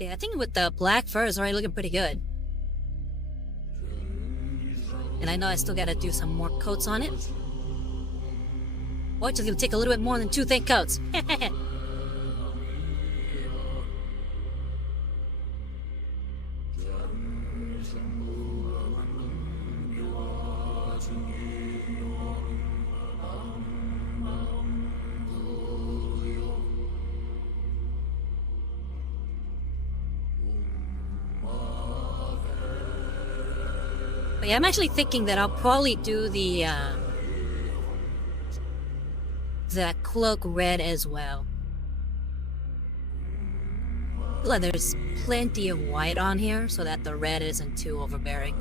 Yeah, I think with the black fur is already looking pretty good. And I know I still gotta do some more coats on it. Watch, it's gonna take a little bit more than 2 thick coats. But yeah, I'm actually thinking that I'll probably do the cloak red as well. Like there's plenty of white on here so that the red isn't too overbearing.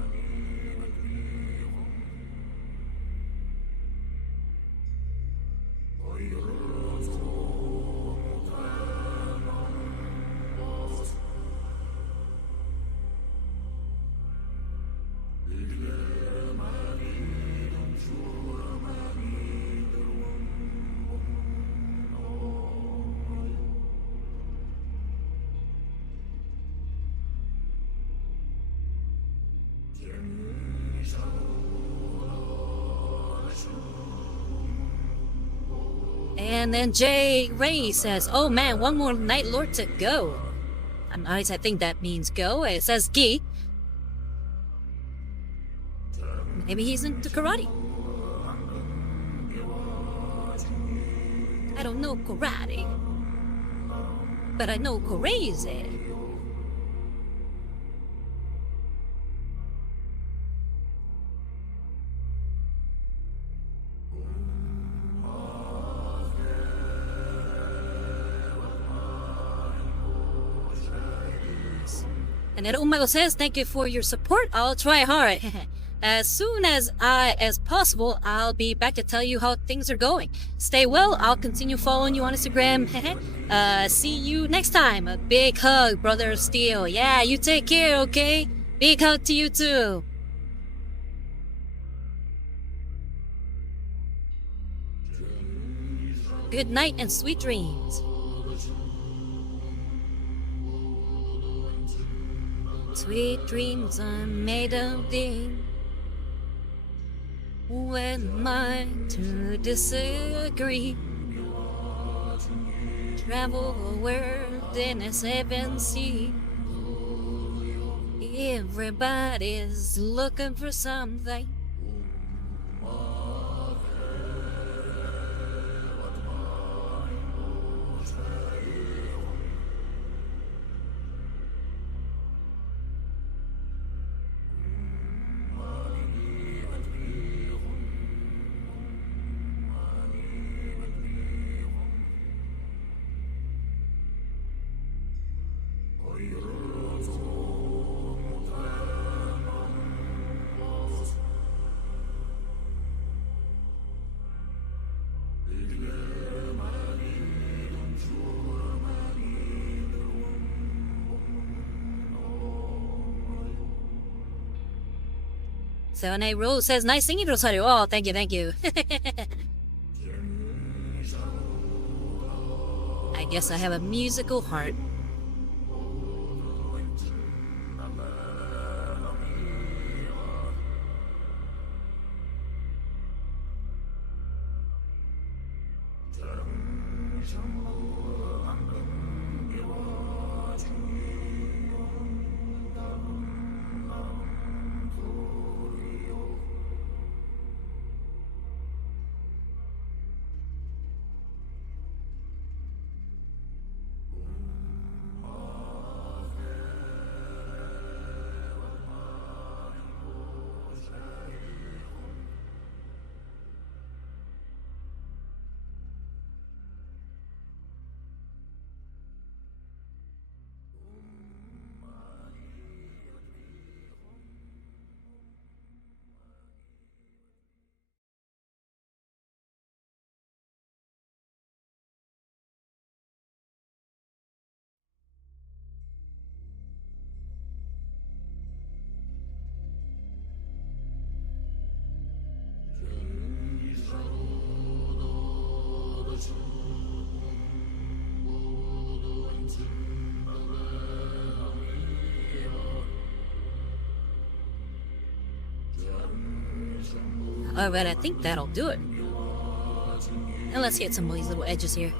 And then Jay Ray says, "Oh man, one more Night Lord to go." I think that means go. It says gi. Maybe he's into karate. I don't know karate, but I know crazy. And then Umago says, "Thank you for your support. I'll try hard. As soon as possible, I'll be back to tell you how things are going. Stay well. I'll continue following you on Instagram. See you next time. A big hug, brother of steel. Yeah, you take care, okay? Big hug to you too." Good night and sweet dreams. Sweet dreams are made of thee. When mine to disagree. Travel the world in a 7 sea. Everybody's looking for something. So N.A. Rose says, "Nice singing, Rosario." Oh, thank you, thank you. I guess I have a musical heart. Alright, I think that'll do it. And let's get some of these little edges here.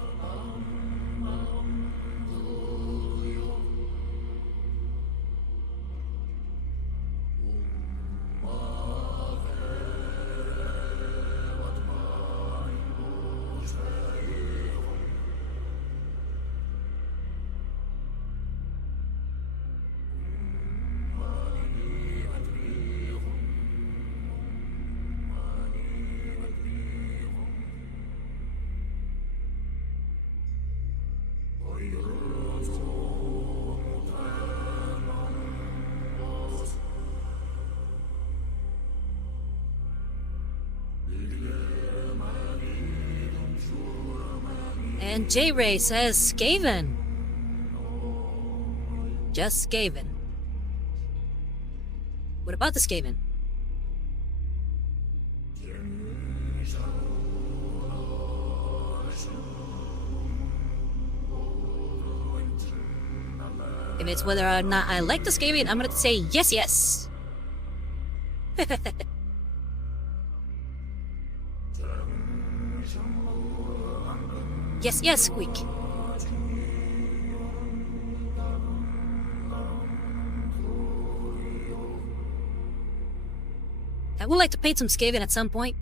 And J-Ray says Skaven. Just Skaven. What about the Skaven? If it's whether or not I like the Skaven, I'm gonna say yes, yes. Yes, yes, Squeak. I would like to paint some Skaven at some point.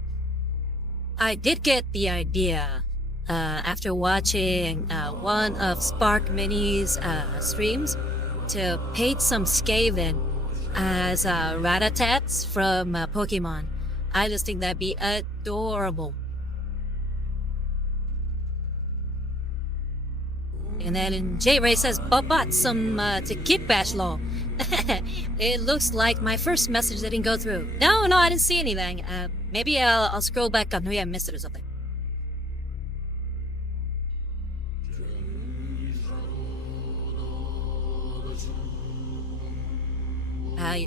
I did get the idea after watching one of Spark Mini's streams to paint some Skaven as Ratatats from Pokemon. I just think that'd be adorable. And then J-Ray says, Bobat some to Kit Bash law. It looks like my first message didn't go through. No, I didn't see anything. Maybe I'll scroll back up. Maybe I missed it or something.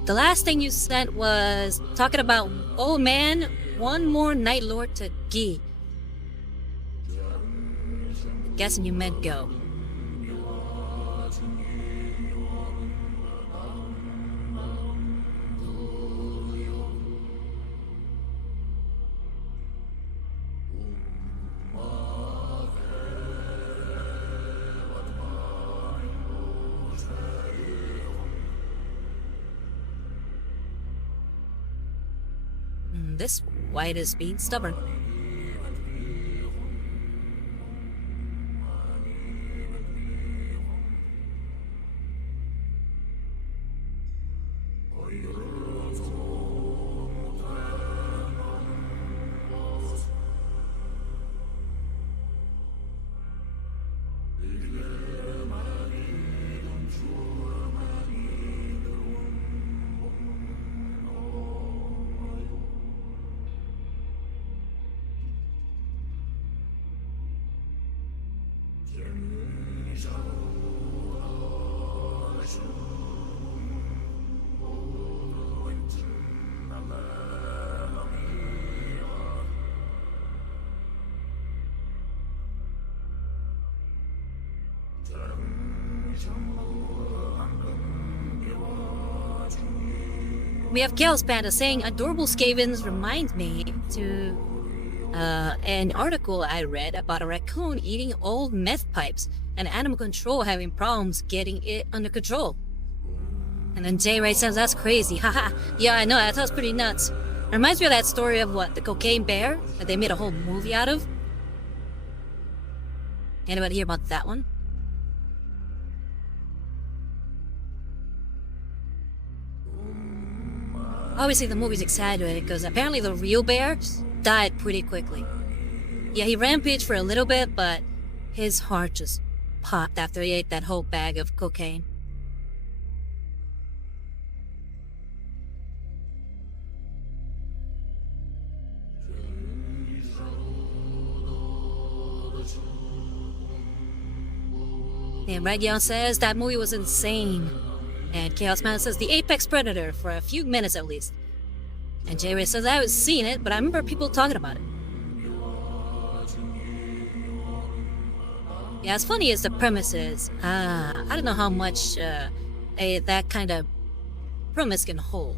The last thing you sent was talking about, oh man, one more Night Lord to Gi. Guessing you meant go. This white is being stubborn. We have Chaos Panda saying, adorable Skavens remind me to an article I read about a raccoon eating old meth pipes and animal control having problems getting it under control. And then J-Ray says, that's crazy, haha. Yeah, I know, that sounds pretty nuts. It reminds me of that story of what, the cocaine bear that they made a whole movie out of? Anybody hear about that one? Obviously the movie's exaggerated because apparently the real bear died pretty quickly. Yeah, he rampaged for a little bit, but his heart just popped after he ate that whole bag of cocaine. And Red Young says that movie was insane. And Chaos Man says the apex predator for a few minutes at least. And J-Ray says I haven't seen it, but I remember people talking about it. Yeah, as funny as the premise is, I don't know how much that kind of premise can hold.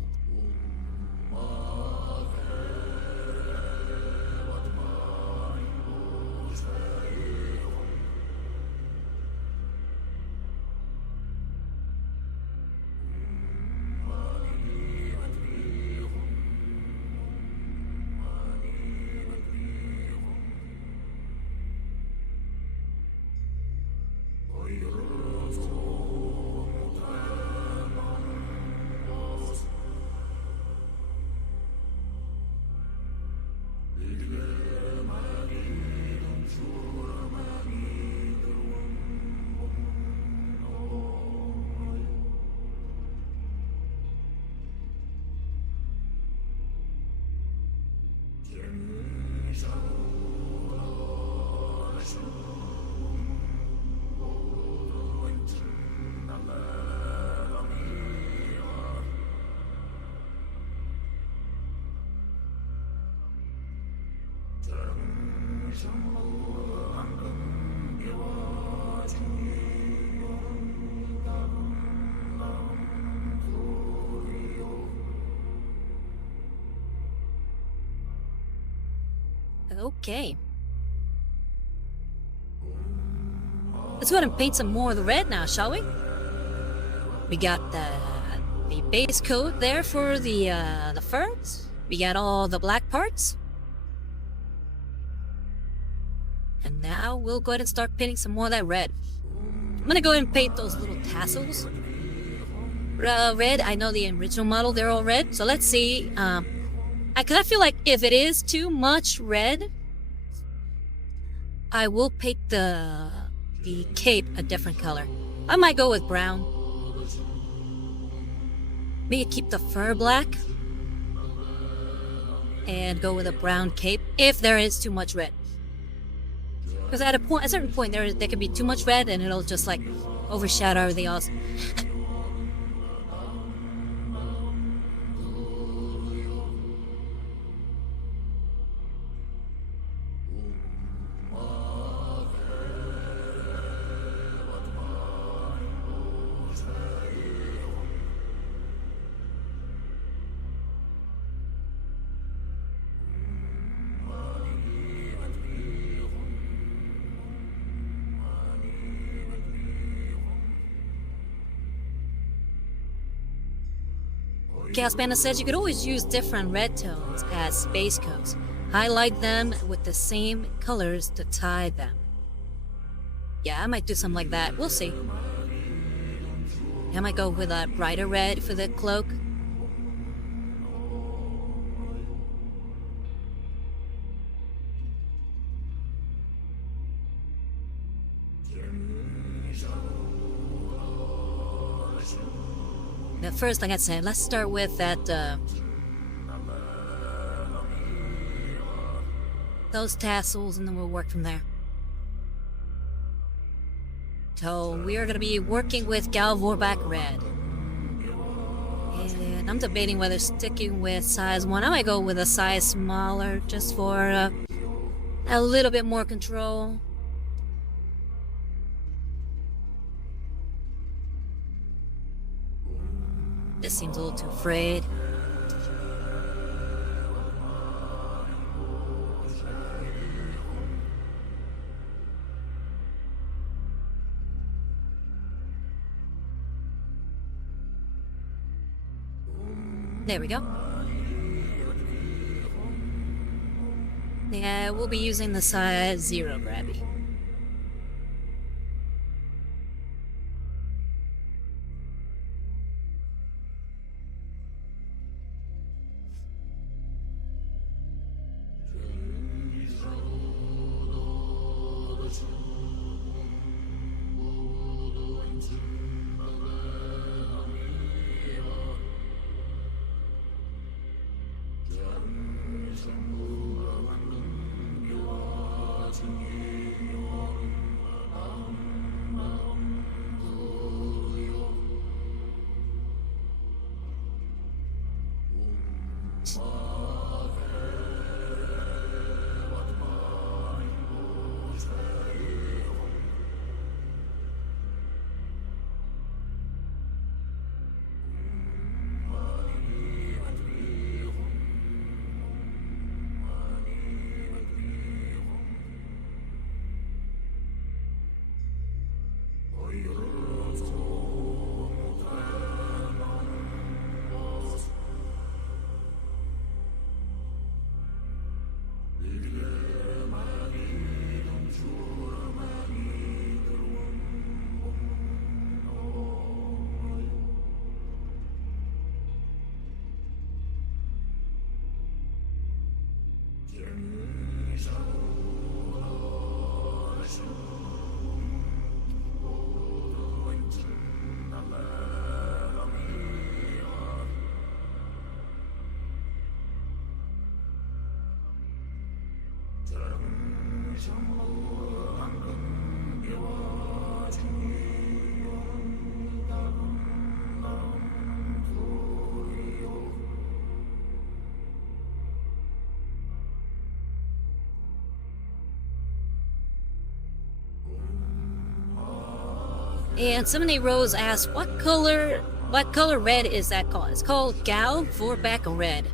Okay. Let's go ahead and paint some more of the red now, shall we? We got the base coat there for the furs. We got all the black parts. And now we'll go ahead and start painting some more of that red. I'm gonna go ahead and paint those little tassels. Red, I know the original model, they're all red. So let's see. Cause I feel like if it is too much red, I will paint the cape a different color. I might go with brown. Maybe keep the fur black and go with a brown cape if there is too much red. Because at a certain point, there can be too much red and it'll just like overshadow everything else. Chaos Panda says you could always use different red tones as base coats. Highlight them with the same colors to tie them. Yeah, I might do something like that. We'll see. I might go with a brighter red for the cloak. Now first, like I said, let's start with that, those tassels, and then we'll work from there. So we are going to be working with Galvorback Red. And I'm debating whether sticking with size 1. I might go with a size smaller just for a little bit more control. This seems a little too frayed. There we go. Yeah, we'll be using the size 0 grabby. And somebody Rose asked, what color red is that called? It's called Galvorback Red.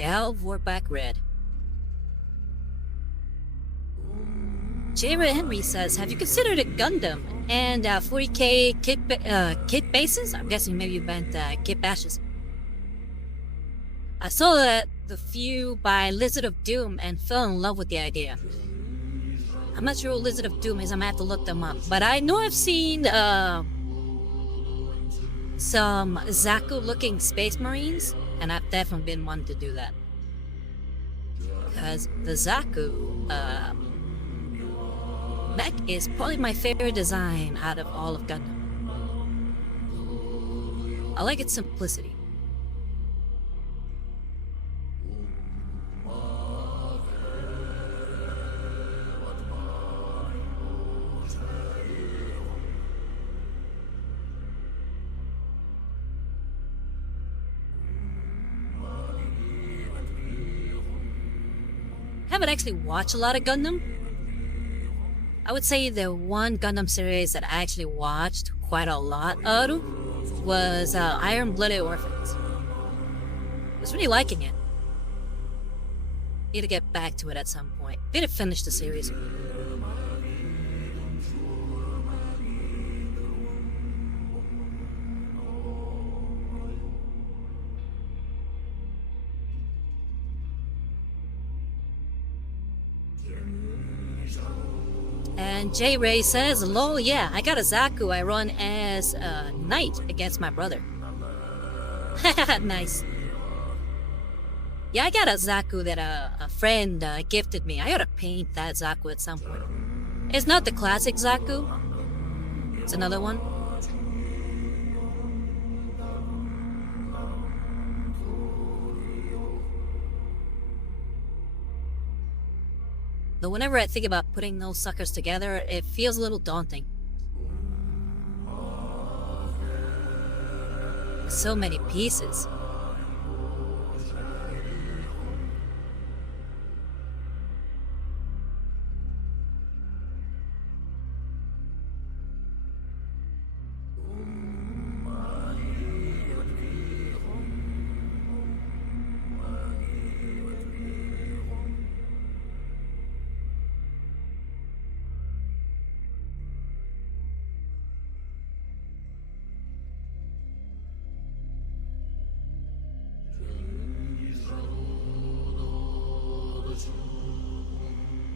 Gal Warback Red. J. Ray Henry says, have you considered a Gundam and 40k kit bases? I'm guessing maybe you meant kit bashes. I saw the few by Lizard of Doom and fell in love with the idea. I'm not sure what Lizard of Doom is, I'm gonna have to look them up. But I know I've seen some Zaku-looking Space Marines, and I've definitely been one to do that. Because the Zaku mech is probably my favorite design out of all of Gundam. I like its simplicity. I haven't actually watched a lot of Gundam. I would say the one Gundam series that I actually watched quite a lot of was Iron-Blooded Orphans. I was really liking it. Need to get back to it at some point. Didn't finish the series. And J. Ray says, lol, yeah, I got a Zaku I run as a knight against my brother. Nice. Yeah, I got a Zaku that a friend gifted me. I gotta paint that Zaku at some point. It's not the classic Zaku. It's another one. Though whenever I think about putting those suckers together, it feels a little daunting. So many pieces.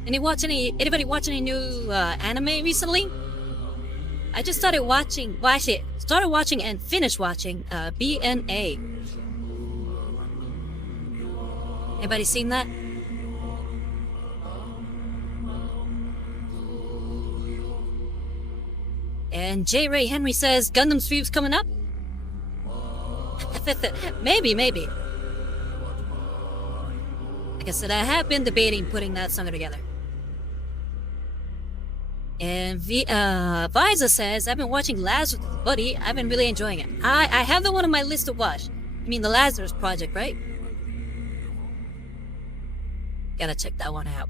Anybody watch any new anime recently? I just started watching, well actually, started watching and finished watching BNA. Anybody seen that? And J. Ray Henry says Gundam stream's coming up? maybe. Like I said, I have been debating putting that song together. And Visa says, I've been watching Lazarus with a buddy. I've been really enjoying it. I have that one on my list to watch. I mean, the Lazarus Project, right? Gotta check that one out.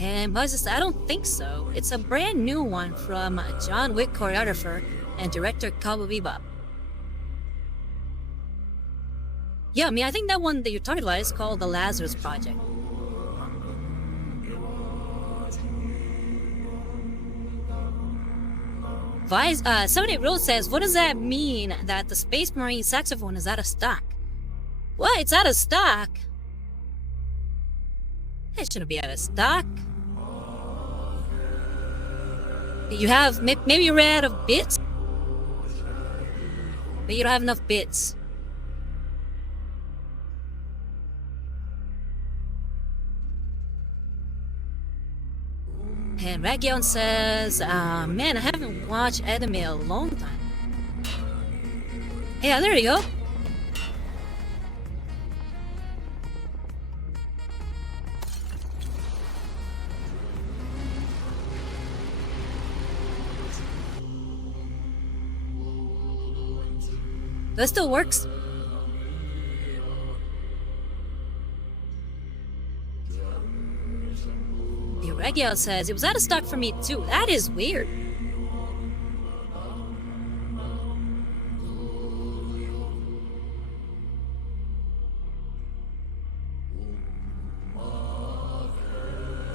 And Buzz says, I don't think so. It's a brand new one from John Wick choreographer and director Cowboy Bebop. Yeah, I mean, I think that one that you're talking about is called The Lazarus Project. Somebody wrote says, what does that mean that the Space Marine saxophone is out of stock? What? It's out of stock? It shouldn't be out of stock. You have, maybe you ran out of bits? But you don't have enough bits. And Ragion says, man, I haven't watched anime in a long time. Yeah, there you go. That still works. The Regiel says it was out of stock for me too. That is weird.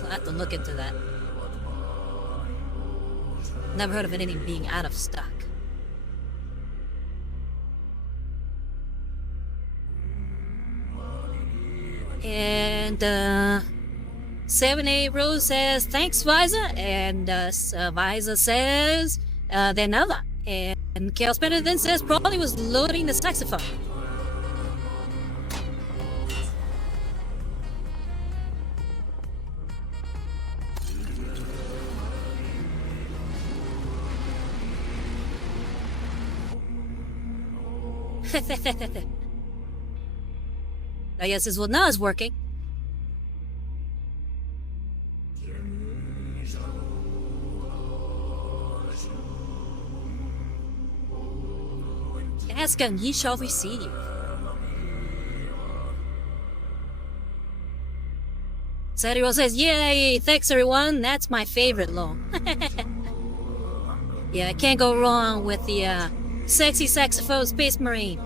I'll have to look into that. Never heard of anything being out of stock. And 7A Rose says thanks Viza, and Viza says de nada. And Chaos Bennett then says probably was loading the saxophone. I guess this one now is working. Ask and ye shall receive. Sadio says, yay, thanks everyone, that's my favorite loan. Yeah, I can't go wrong with the sexy saxophone Space Marine.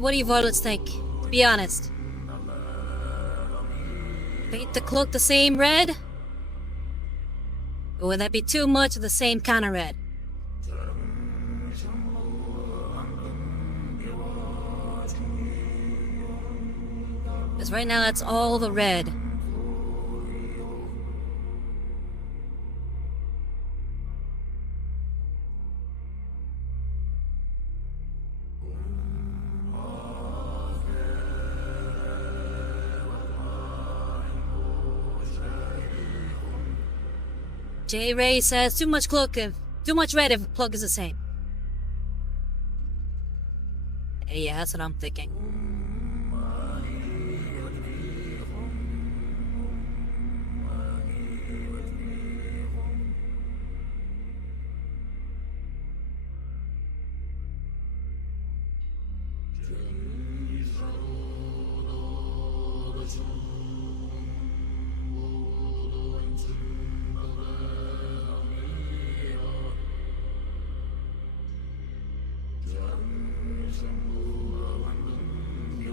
What do you varlets think? Be honest. Paint the cloak the same red? Or would that be too much of the same kind of red? Because right now that's all the red. J. Ray says too much cloak, too much red if the cloak is the same. Yeah, that's what I'm thinking.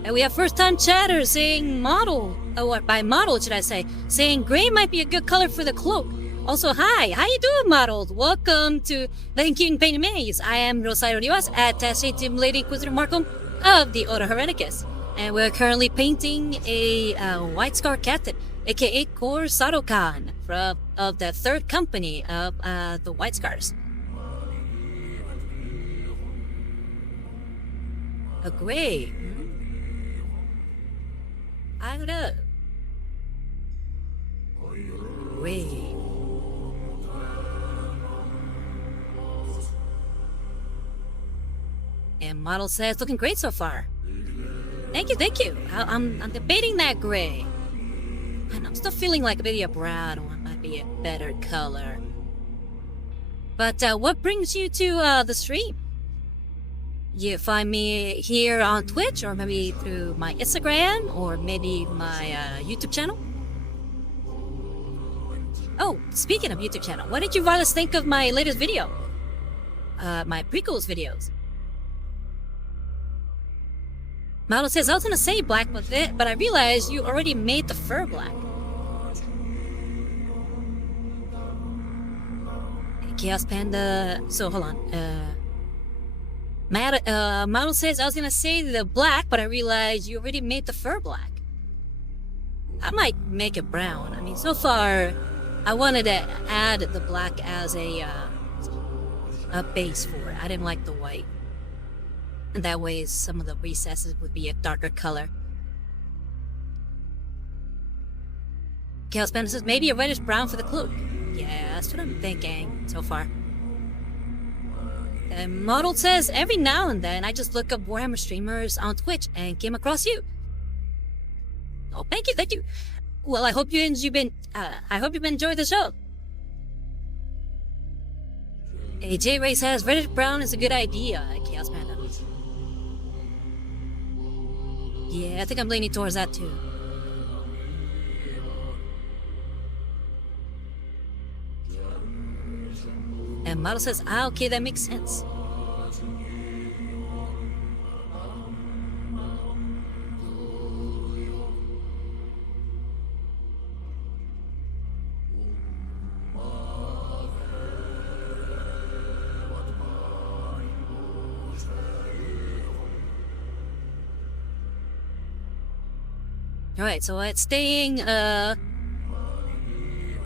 And we have first-time chatters saying model, or what, by model should I say, saying gray might be a good color for the cloak. Also, hi, how you doing, models? Welcome to Looking Cute and Painting Minis. I am Rosario Rivas, Attaché to Lady Inquisitor Markham of the Order Hereticus. And we're currently painting a White Scar Captain, aka Kor'Sarro Khan, of the third company of the White Scars. A gray. I don't know. Gray. And model says looking great so far. Thank you, thank you. I'm debating that gray. And I'm still feeling like maybe a brown one might be a better color. But what brings you to the stream? You find me here on Twitch, or maybe through my Instagram, or maybe my YouTube channel? Oh, speaking of YouTube channel, what did you guys think of my latest video? My prequels videos. Model says, I was gonna say black with it, but I realized you already made the fur black. Chaos Panda, so hold on, model says, I was gonna say the black, but I realized you already made the fur black. I might make it brown. I mean, so far, I wanted to add the black as a base for it. I didn't like the white. And that way, some of the recesses would be a darker color. Chaos Panda says, maybe a reddish brown for the cloak. Yeah, that's what I'm thinking so far. And Model says, every now and then I just look up Warhammer streamers on Twitch and came across you. Oh, thank you, thank you. Well, I hope you've been enjoying the show. AJ Ray says, reddish brown is a good idea, Chaos Panda. Yeah, I think I'm leaning towards that too. And Model says, ah, okay, that makes sense. Alright, so it's staying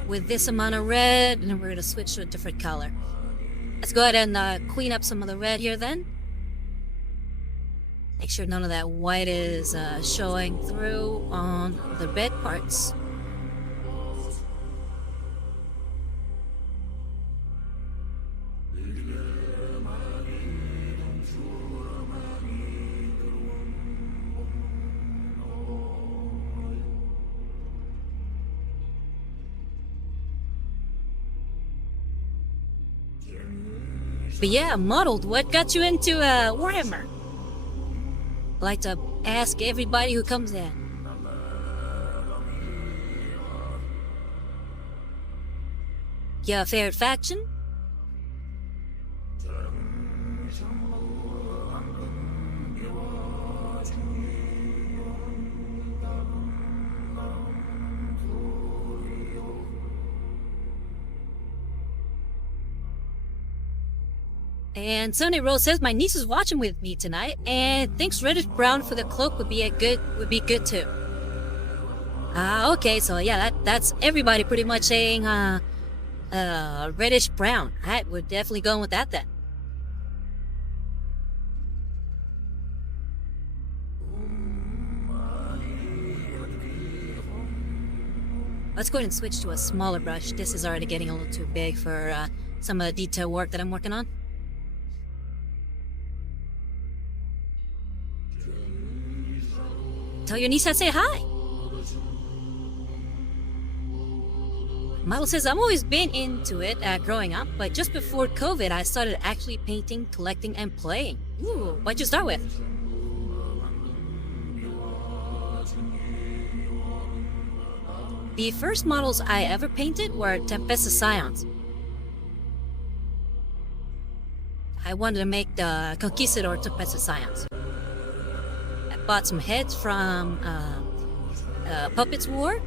with this amount of red, and then we're going to switch to a different color. Let's go ahead and clean up some of the red here then. Make sure none of that white is showing through on the red parts. But yeah, Modeled, what got you into Warhammer? I like to ask everybody who comes in. Your favorite faction? And Sunny Rose says my niece is watching with me tonight and thinks reddish brown for the cloak would be good too. Okay, so yeah, that's everybody pretty much saying reddish brown. Alright, we're definitely going with that then. Let's go ahead and switch to a smaller brush. This is already getting a little too big for some of the detail work that I'm working on. Tell your niece I say hi. Model says, I've always been into it growing up, but just before COVID, I started actually painting, collecting, and playing. Ooh, what'd you start with? The first models I ever painted were Tempest Scions. I wanted to make the Conquistador Tempest Scions. Bought some heads from Puppets War.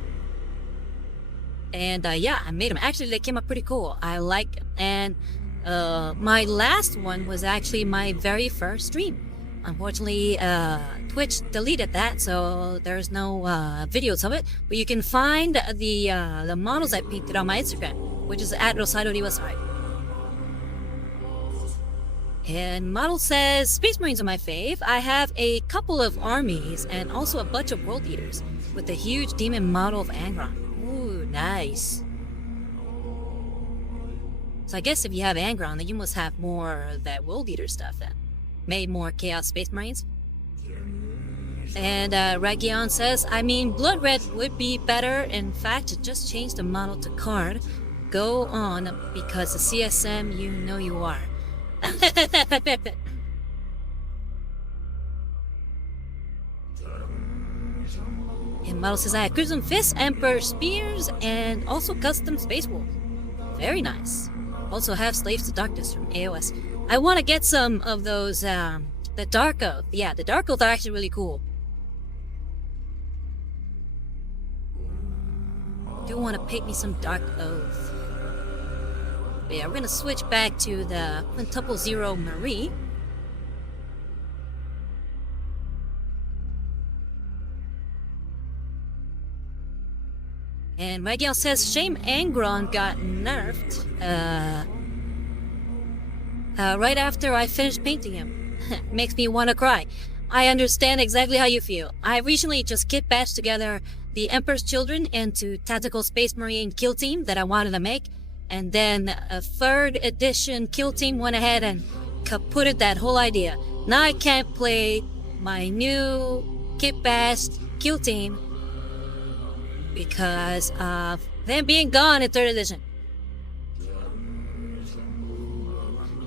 And yeah, I made them. Actually, they came out pretty cool. I like them. And my last one was actually my very first stream. Unfortunately, Twitch deleted that, so there's no videos of it. But you can find the models I painted on my Instagram, which is at Rosario Rivasai. And model says, Space Marines are my fave. I have a couple of armies and also a bunch of world eaters with a huge demon model of Angron. Ooh, nice. So I guess if you have Angron, then you must have more of that world eater stuff then. Made more Chaos Space Marines. And Ragion says, I mean, Blood Red would be better. In fact, just change the model to card. Go on, because the CSM, you know you are. And model says I had Crimson Fist, Emperor Spears, and also custom Space Wolf. Very nice. Also have Slaves to Darkness from AOS. I want to get some of those, the Dark Oath. Yeah, the Dark Oath are actually really cool. Do want to pick me some Dark Oath. But yeah, we're gonna switch back to the Quintuple Zero Marie. And Miguel says, shame Angron got nerfed right after I finished painting him. Makes me want to cry. I understand exactly how you feel. I recently just kit bashed together the Emperor's Children into Tactical Space Marine kill team that I wanted to make. And then a 3rd edition kill team went ahead and kaputted that whole idea. Now I can't play my new kit bashed kill team because of them being gone in 3rd edition.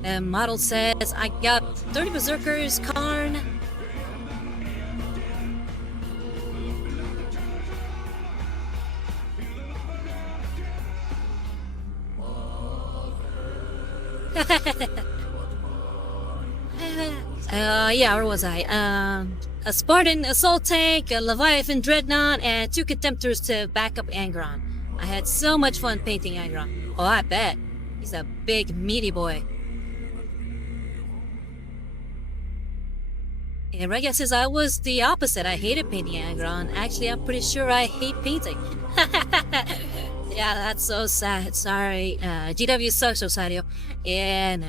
And model says, I got 30 Berserkers, Karn. Yeah, where was I? A Spartan Assault Tank, a Leviathan Dreadnought, and 2 Contemptors to back up Angron. I had so much fun painting Angron. Oh, I bet. He's a big, meaty boy. And Regia says I was the opposite. I hated painting Angron. Actually, I'm pretty sure I hate painting. Yeah, that's so sad. Sorry. GW sucks, Rosario. And,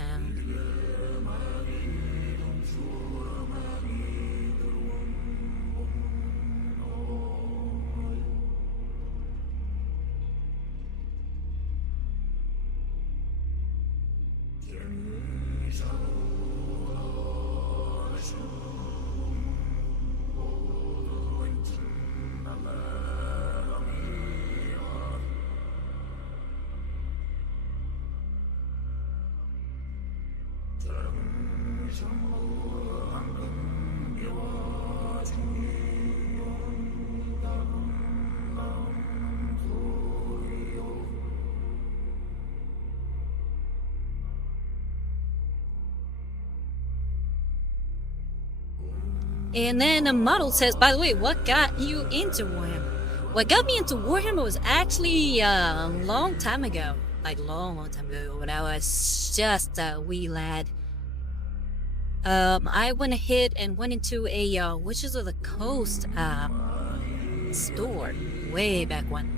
And then the model says, by the way, what got you into Warhammer? What got me into Warhammer was actually a long time ago. Like long time ago when I was just a wee lad. I went ahead and went into a Witches of the Coast store way back when.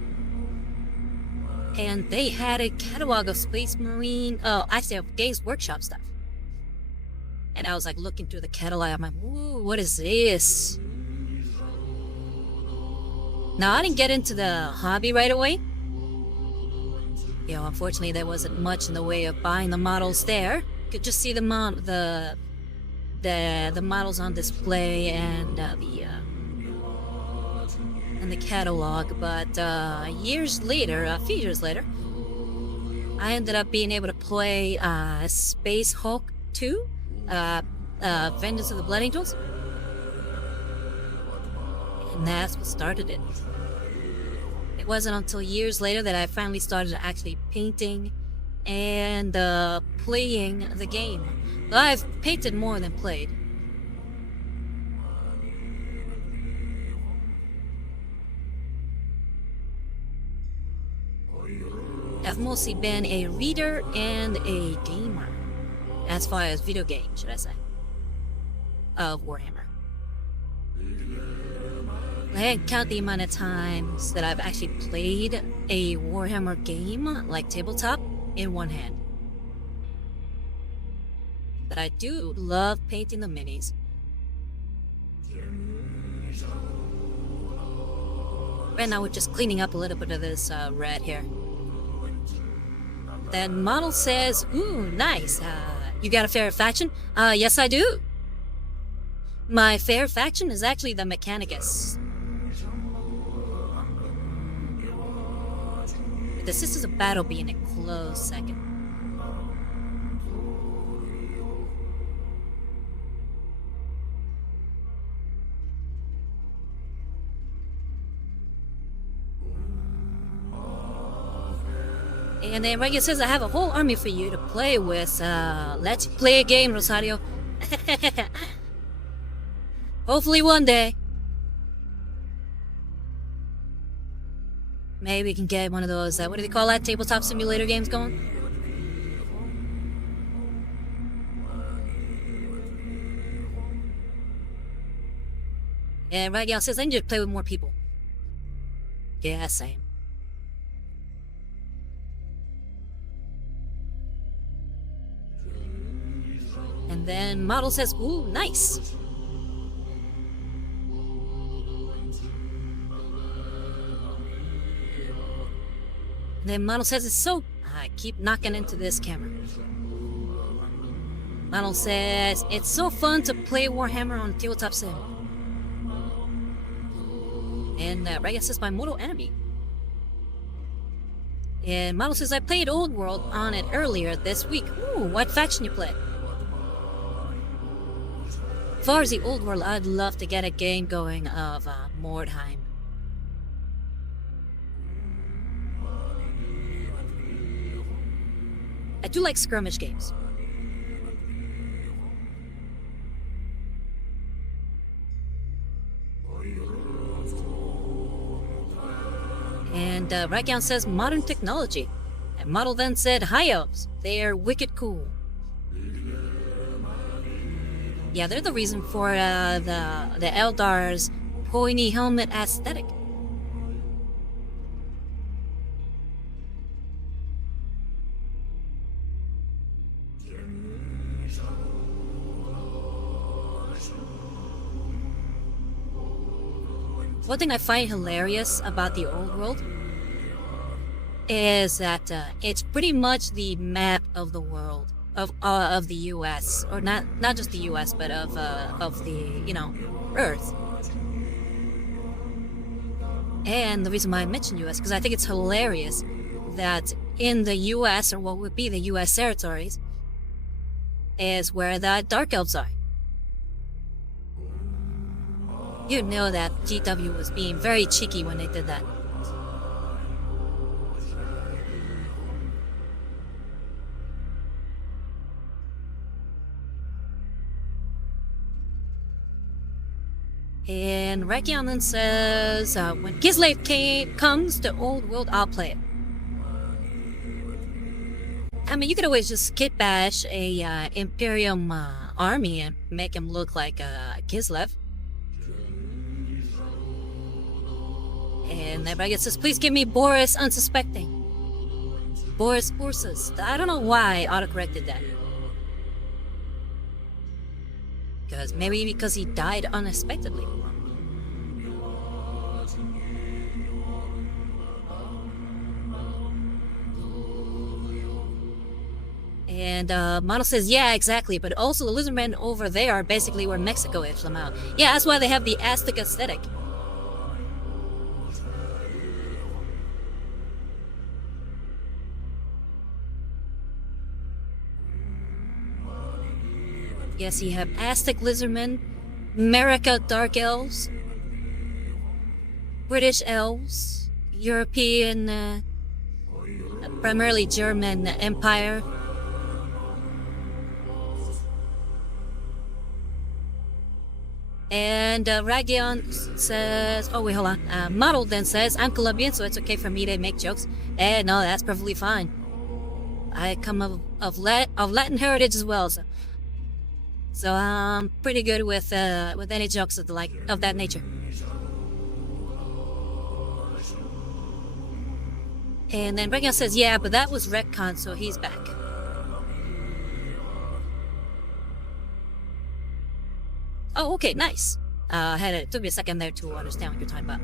And they had a catalog of Space Marine, actually of Games Workshop stuff. And I was like looking through the catalog, I'm like, ooh, what is this? Now, I didn't get into the hobby right away. You know, unfortunately, there wasn't much in the way of buying the models there. You could just see the models on display and the catalog. But years later, a few years later, I ended up being able to play Space Hulk 2. Vengeance of the Blood Angels, and that's what started it. It wasn't until years later that I finally started actually painting and playing the game. Well, I've painted more than played. I've mostly been a reader and a gamer. As far as video games, should I say, of Warhammer. I can't count the amount of times that I've actually played a Warhammer game, like tabletop, in one hand. But I do love painting the minis. Right now we're just cleaning up a little bit of this red here. Then model says, ooh, nice. You got a favorite faction? Yes I do. My favorite faction is actually the Mechanicus. The Sisters of Battle being a close second. And then Reggie says, I have a whole army for you to play with. Let's play a game, Rosario. Hopefully one day. Maybe we can get one of those, what do they call that, tabletop simulator games going? And Reggie says, I need to play with more people. Yeah, same. And then model says, ooh, nice. And then model says, it's so... I keep knocking into this camera. Model says, it's so fun to play Warhammer on tabletop sim. And Rega says, my mortal enemy. And model says, I played Old World on it earlier this week. Ooh, what faction you play? As far as the Old World, I'd love to get a game going of Mordheim. I do like skirmish games. And Raikyan says modern technology. And model then said, hi elves, they're wicked cool. Yeah, they're the reason for the Eldar's pointy helmet aesthetic. One thing I find hilarious about the Old World is that it's pretty much the map of the world of the U.S. or not just the U.S. but of the Earth. And the reason why I mention U.S. because I think it's hilarious that in the U.S. or what would be the U.S. territories is where the Dark Elves are. You know that GW was being very cheeky when they did that. And Raikyan then says, when Kislev comes to Old World, I'll play it. I mean, you could always just kit bash a Imperium army and make him look like Kislev. And everybody says, please give me Boris Unsuspecting. Boris Ursus. I don't know why I autocorrected that. Maybe because he died unexpectedly. And Model says, yeah, exactly, but also the lizardmen over there are basically where Mexico is somehow. Yeah, that's why they have the Aztec aesthetic. Yes, you have Aztec lizardmen, America Dark Elves, British Elves, European, primarily German Empire. And Ragion says, oh wait, hold on. Model then says, I'm Colombian, so it's okay for me to make jokes. And no, that's perfectly fine. I come of Latin heritage as well, so I'm pretty good with any jokes of that nature. And then Ragion says, yeah, but that was retcon, so he's back. Oh, okay, nice. It took me a second there to understand what you're talking about.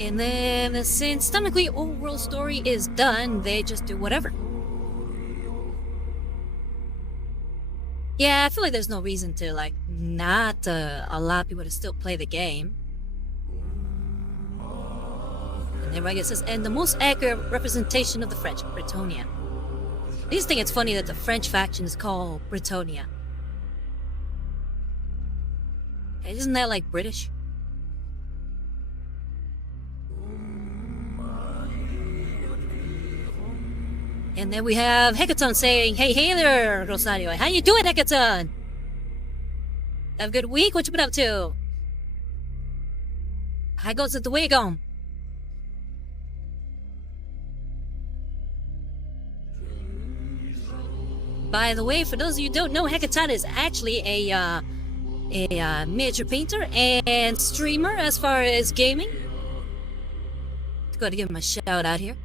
And then, since technically overworld story is done, they just do whatever. Yeah, I feel like there's no reason to, like, not allow people to still play the game. And then Ragion says, and the most accurate representation of the French, Britannia. I just think it's funny that the French faction is called Britannia. Isn't that like British? And then we have Hecaton saying, hey there, Rosario. How you doing, Hecaton? Have a good week? What you been up to? How goes it the week on? By the way, for those of you who don't know, Hecaton is actually a miniature painter and streamer as far as gaming. Got to give him a shout out here.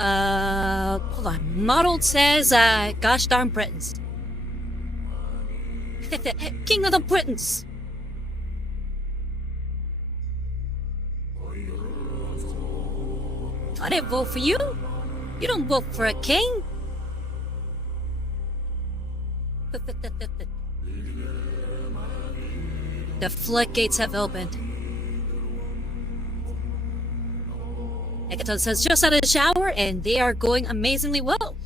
Hold on. Model says, gosh darn Britons. King of the Britons. I didn't vote for you. You don't vote for a king. The floodgates have opened. Hecaton says, just out of the shower, and they are going amazingly well.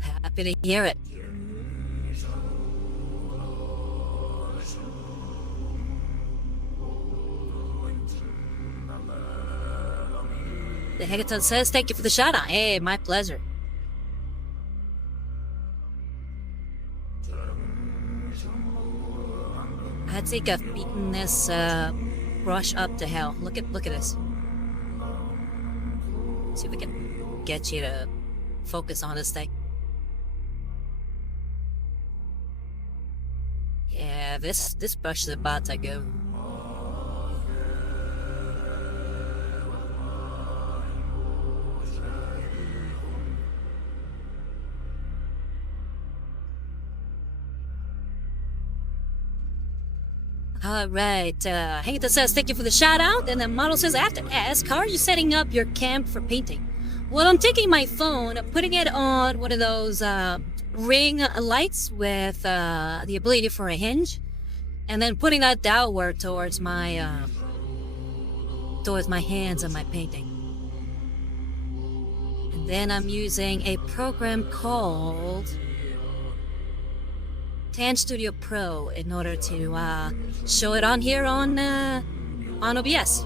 Happy to hear it. The Hecaton says, thank you for the shout out. Hey, my pleasure. I think I've beaten this brush up to hell. Look at this. See if we can get you to focus on this thing. Yeah, this brush is about to go. Alright, Hecaton says thank you for the shout out, and then Model says I have to ask, how are you setting up your camp for painting? Well, I'm taking my phone, putting it on one of those ring lights with the ability for a hinge, and then putting that downward towards my hands and my painting. And then I'm using a program called Tan Studio Pro in order to show it on here on OBS.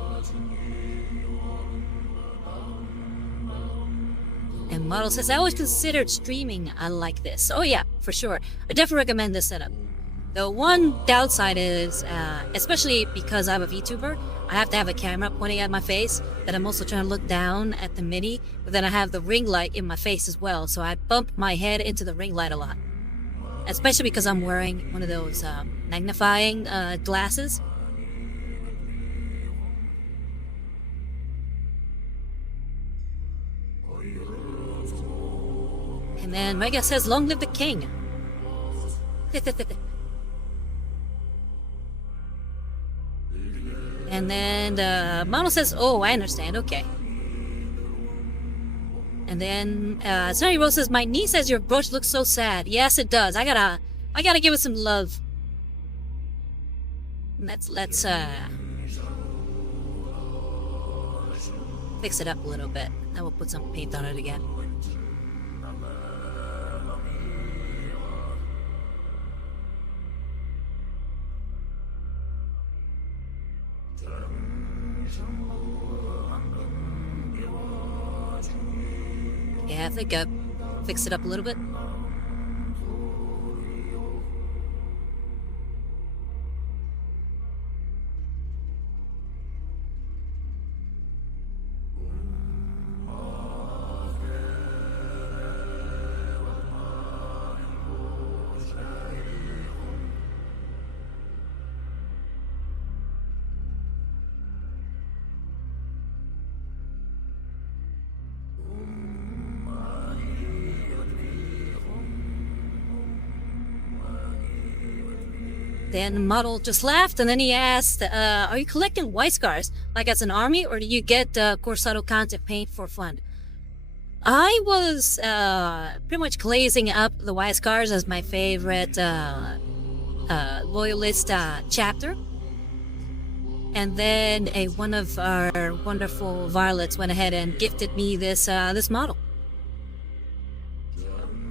And Model says, I always considered streaming like this. Oh yeah, for sure. I definitely recommend this setup. The one downside is, especially because I'm a VTuber, I have to have a camera pointing at my face, that I'm also trying to look down at the mini, but then I have the ring light in my face as well, so I bump my head into the ring light a lot. Especially because I'm wearing one of those magnifying glasses. And then Mega says, long live the king. And then Mono says, oh, I understand, okay. And then Sunny Rose says, my niece says your brush looks so sad. Yes, it does. I gotta give it some love. Let's fix it up a little bit. I will put some paint on it again. Yeah, I think I fixed it up a little bit. Then the model just laughed, and then he asked, are you collecting white scars, like as an army, or do you get Kor'Sarro Khan to paint for fun? I was pretty much glazing up the white scars as my favorite loyalist chapter. And then one of our wonderful Violets went ahead and gifted me this model.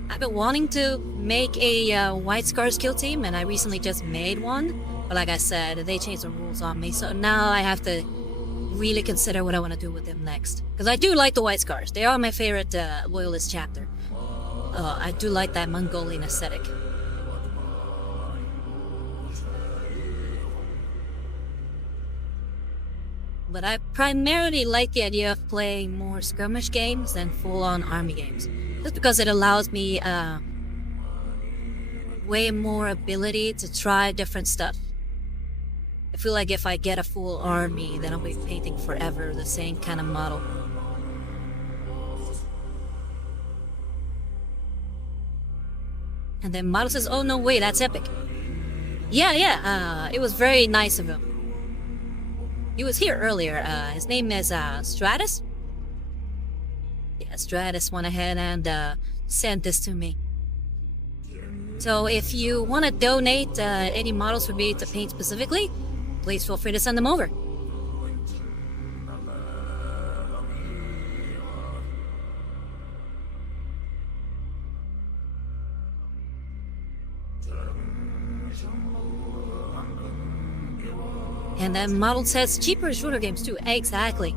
I've been wanting to make a White Scars kill team, and I recently just made one. But like I said, they changed the rules on me, so now I have to really consider what I want to do with them next. Because I do like the White Scars. They are my favorite Loyalist chapter. I do like that Mongolian aesthetic. But I primarily like the idea of playing more skirmish games than full-on army games. Just because it allows me way more ability to try different stuff. I feel like if I get a full army, then I'll be painting forever the same kind of model. And then Model says, oh no, wait, that's epic. Yeah, it was very nice of him. He was here earlier. His name is Stratus. Yeah, Stratus went ahead and sent this to me. So if you want to donate any models for me to paint specifically, please feel free to send them over. And then Model says cheaper shooter games too. Exactly.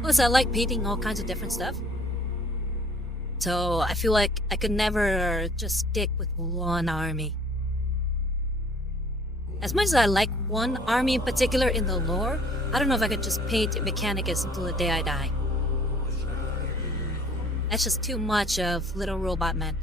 Plus, I like painting all kinds of different stuff. So I feel like I could never just stick with one army. As much as I like one army in particular in the lore, I don't know if I could just paint Mechanicus until the day I die. That's just too much of Little Robot Man.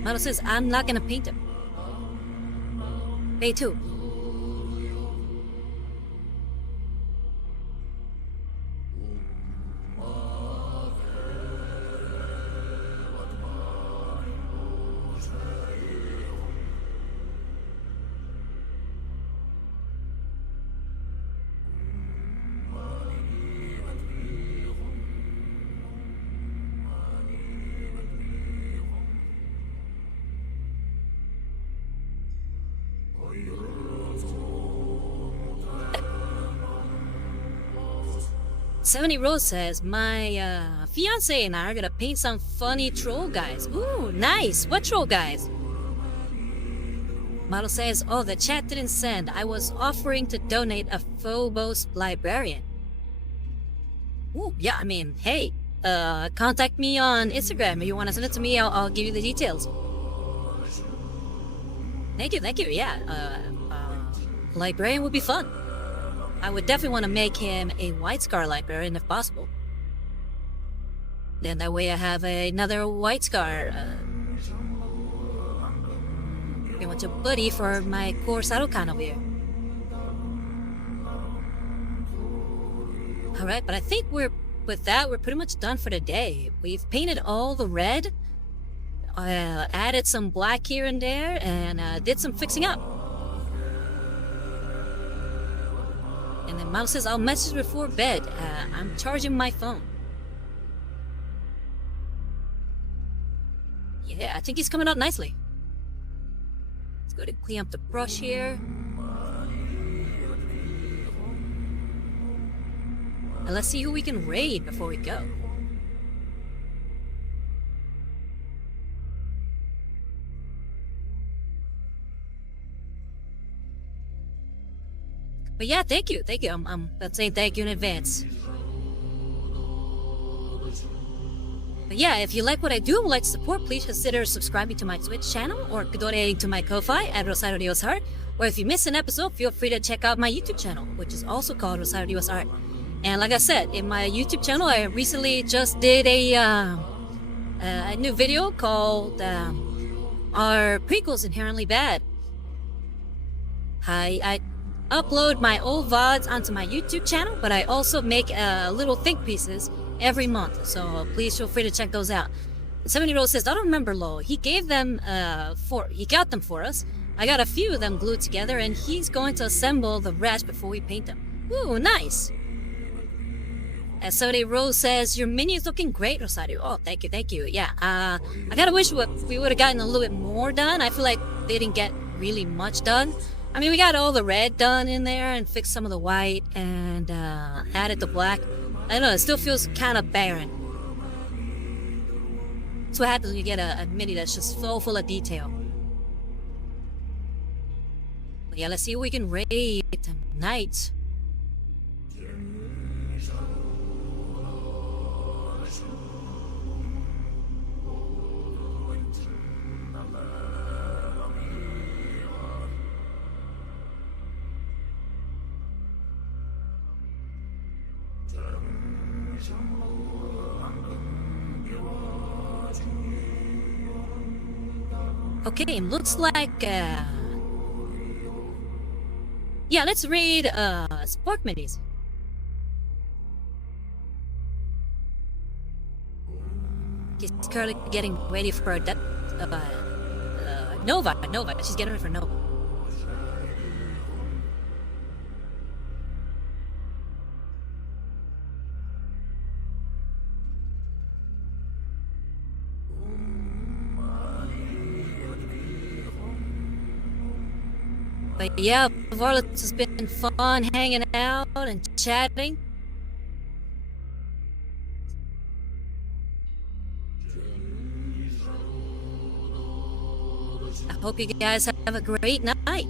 Model says, I'm not gonna paint him. Pay 2. Seventy Rose says, my fiance and I are gonna paint some funny troll guys. Ooh, nice. What troll guys? Model says, oh, the chat didn't send. I was offering to donate a Phobos librarian. Ooh, yeah, I mean, hey, contact me on Instagram. If you want to send it to me, I'll give you the details. Thank you, yeah. Librarian would be fun. I would definitely want to make him a White Scar librarian if possible. Then that way I have another white scar. Pretty much a buddy for my Kor'Sarro Khan over here. Alright, but I think with that, we're pretty much done for the day. We've painted all the red, added some black here and there, and did some fixing up. And then Mom says, I'll message before bed. I'm charging my phone. Yeah, I think he's coming out nicely. Let's go to clean up the brush here. And let's see who we can raid before we go. But yeah, thank you. I'm saying thank you in advance. But yeah, if you like what I do and would like to support, please consider subscribing to my Twitch channel or donating to my Ko-Fi at Rosario Dios Art. Or if you miss an episode, feel free to check out my YouTube channel, which is also called Rosario Dios Art. And like I said, in my YouTube channel, I recently just did a new video called Are Prequels Inherently Bad? I upload my old VODs onto my YouTube channel, but I also make little think pieces every month, so please feel free to check those out. 70-year-old says, I don't remember Lo. He gave them he got them for us. I got a few of them glued together, and he's going to assemble the rest before we paint them. Ooh, nice. And 70 Rose says, your mini is looking great, Rosario. Oh, thank you. Yeah, I gotta wish we would have gotten a little bit more done. I feel like they didn't get really much done. I mean, we got all the red done in there and fixed some of the white and added the black. I don't know, it still feels kind of barren. That's what happens when you get a mini that's just so full of detail. But yeah, let's see if we can raid tonight. Okay, looks like yeah, let's raid Spark Minis. She's currently getting ready for a Nova. She's getting ready for Nova. But yeah, Varlets has been fun hanging out and chatting. I hope you guys have a great night.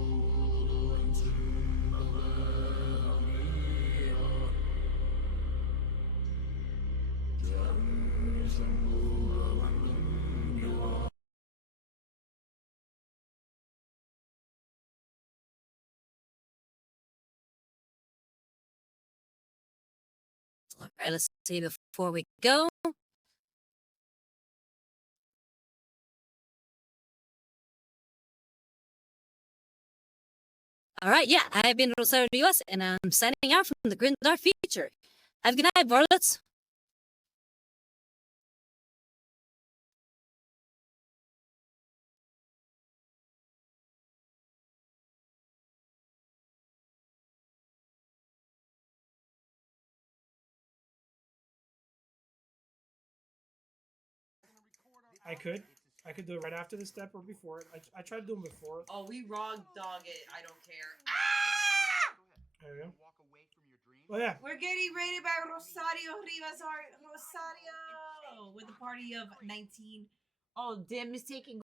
All right, let's see before we go. All right, yeah, I've been Rosario Diaz, and I'm signing out from the Grim Dark feature. Have a good night, Varlets. I could. I could do it right after the step or before it. I tried to do them before. Oh, we raw dog it. I don't care. There you go. Oh yeah. We're getting rated by Rosario Rivas. Rosario with a party of 19. Oh, Dim is taking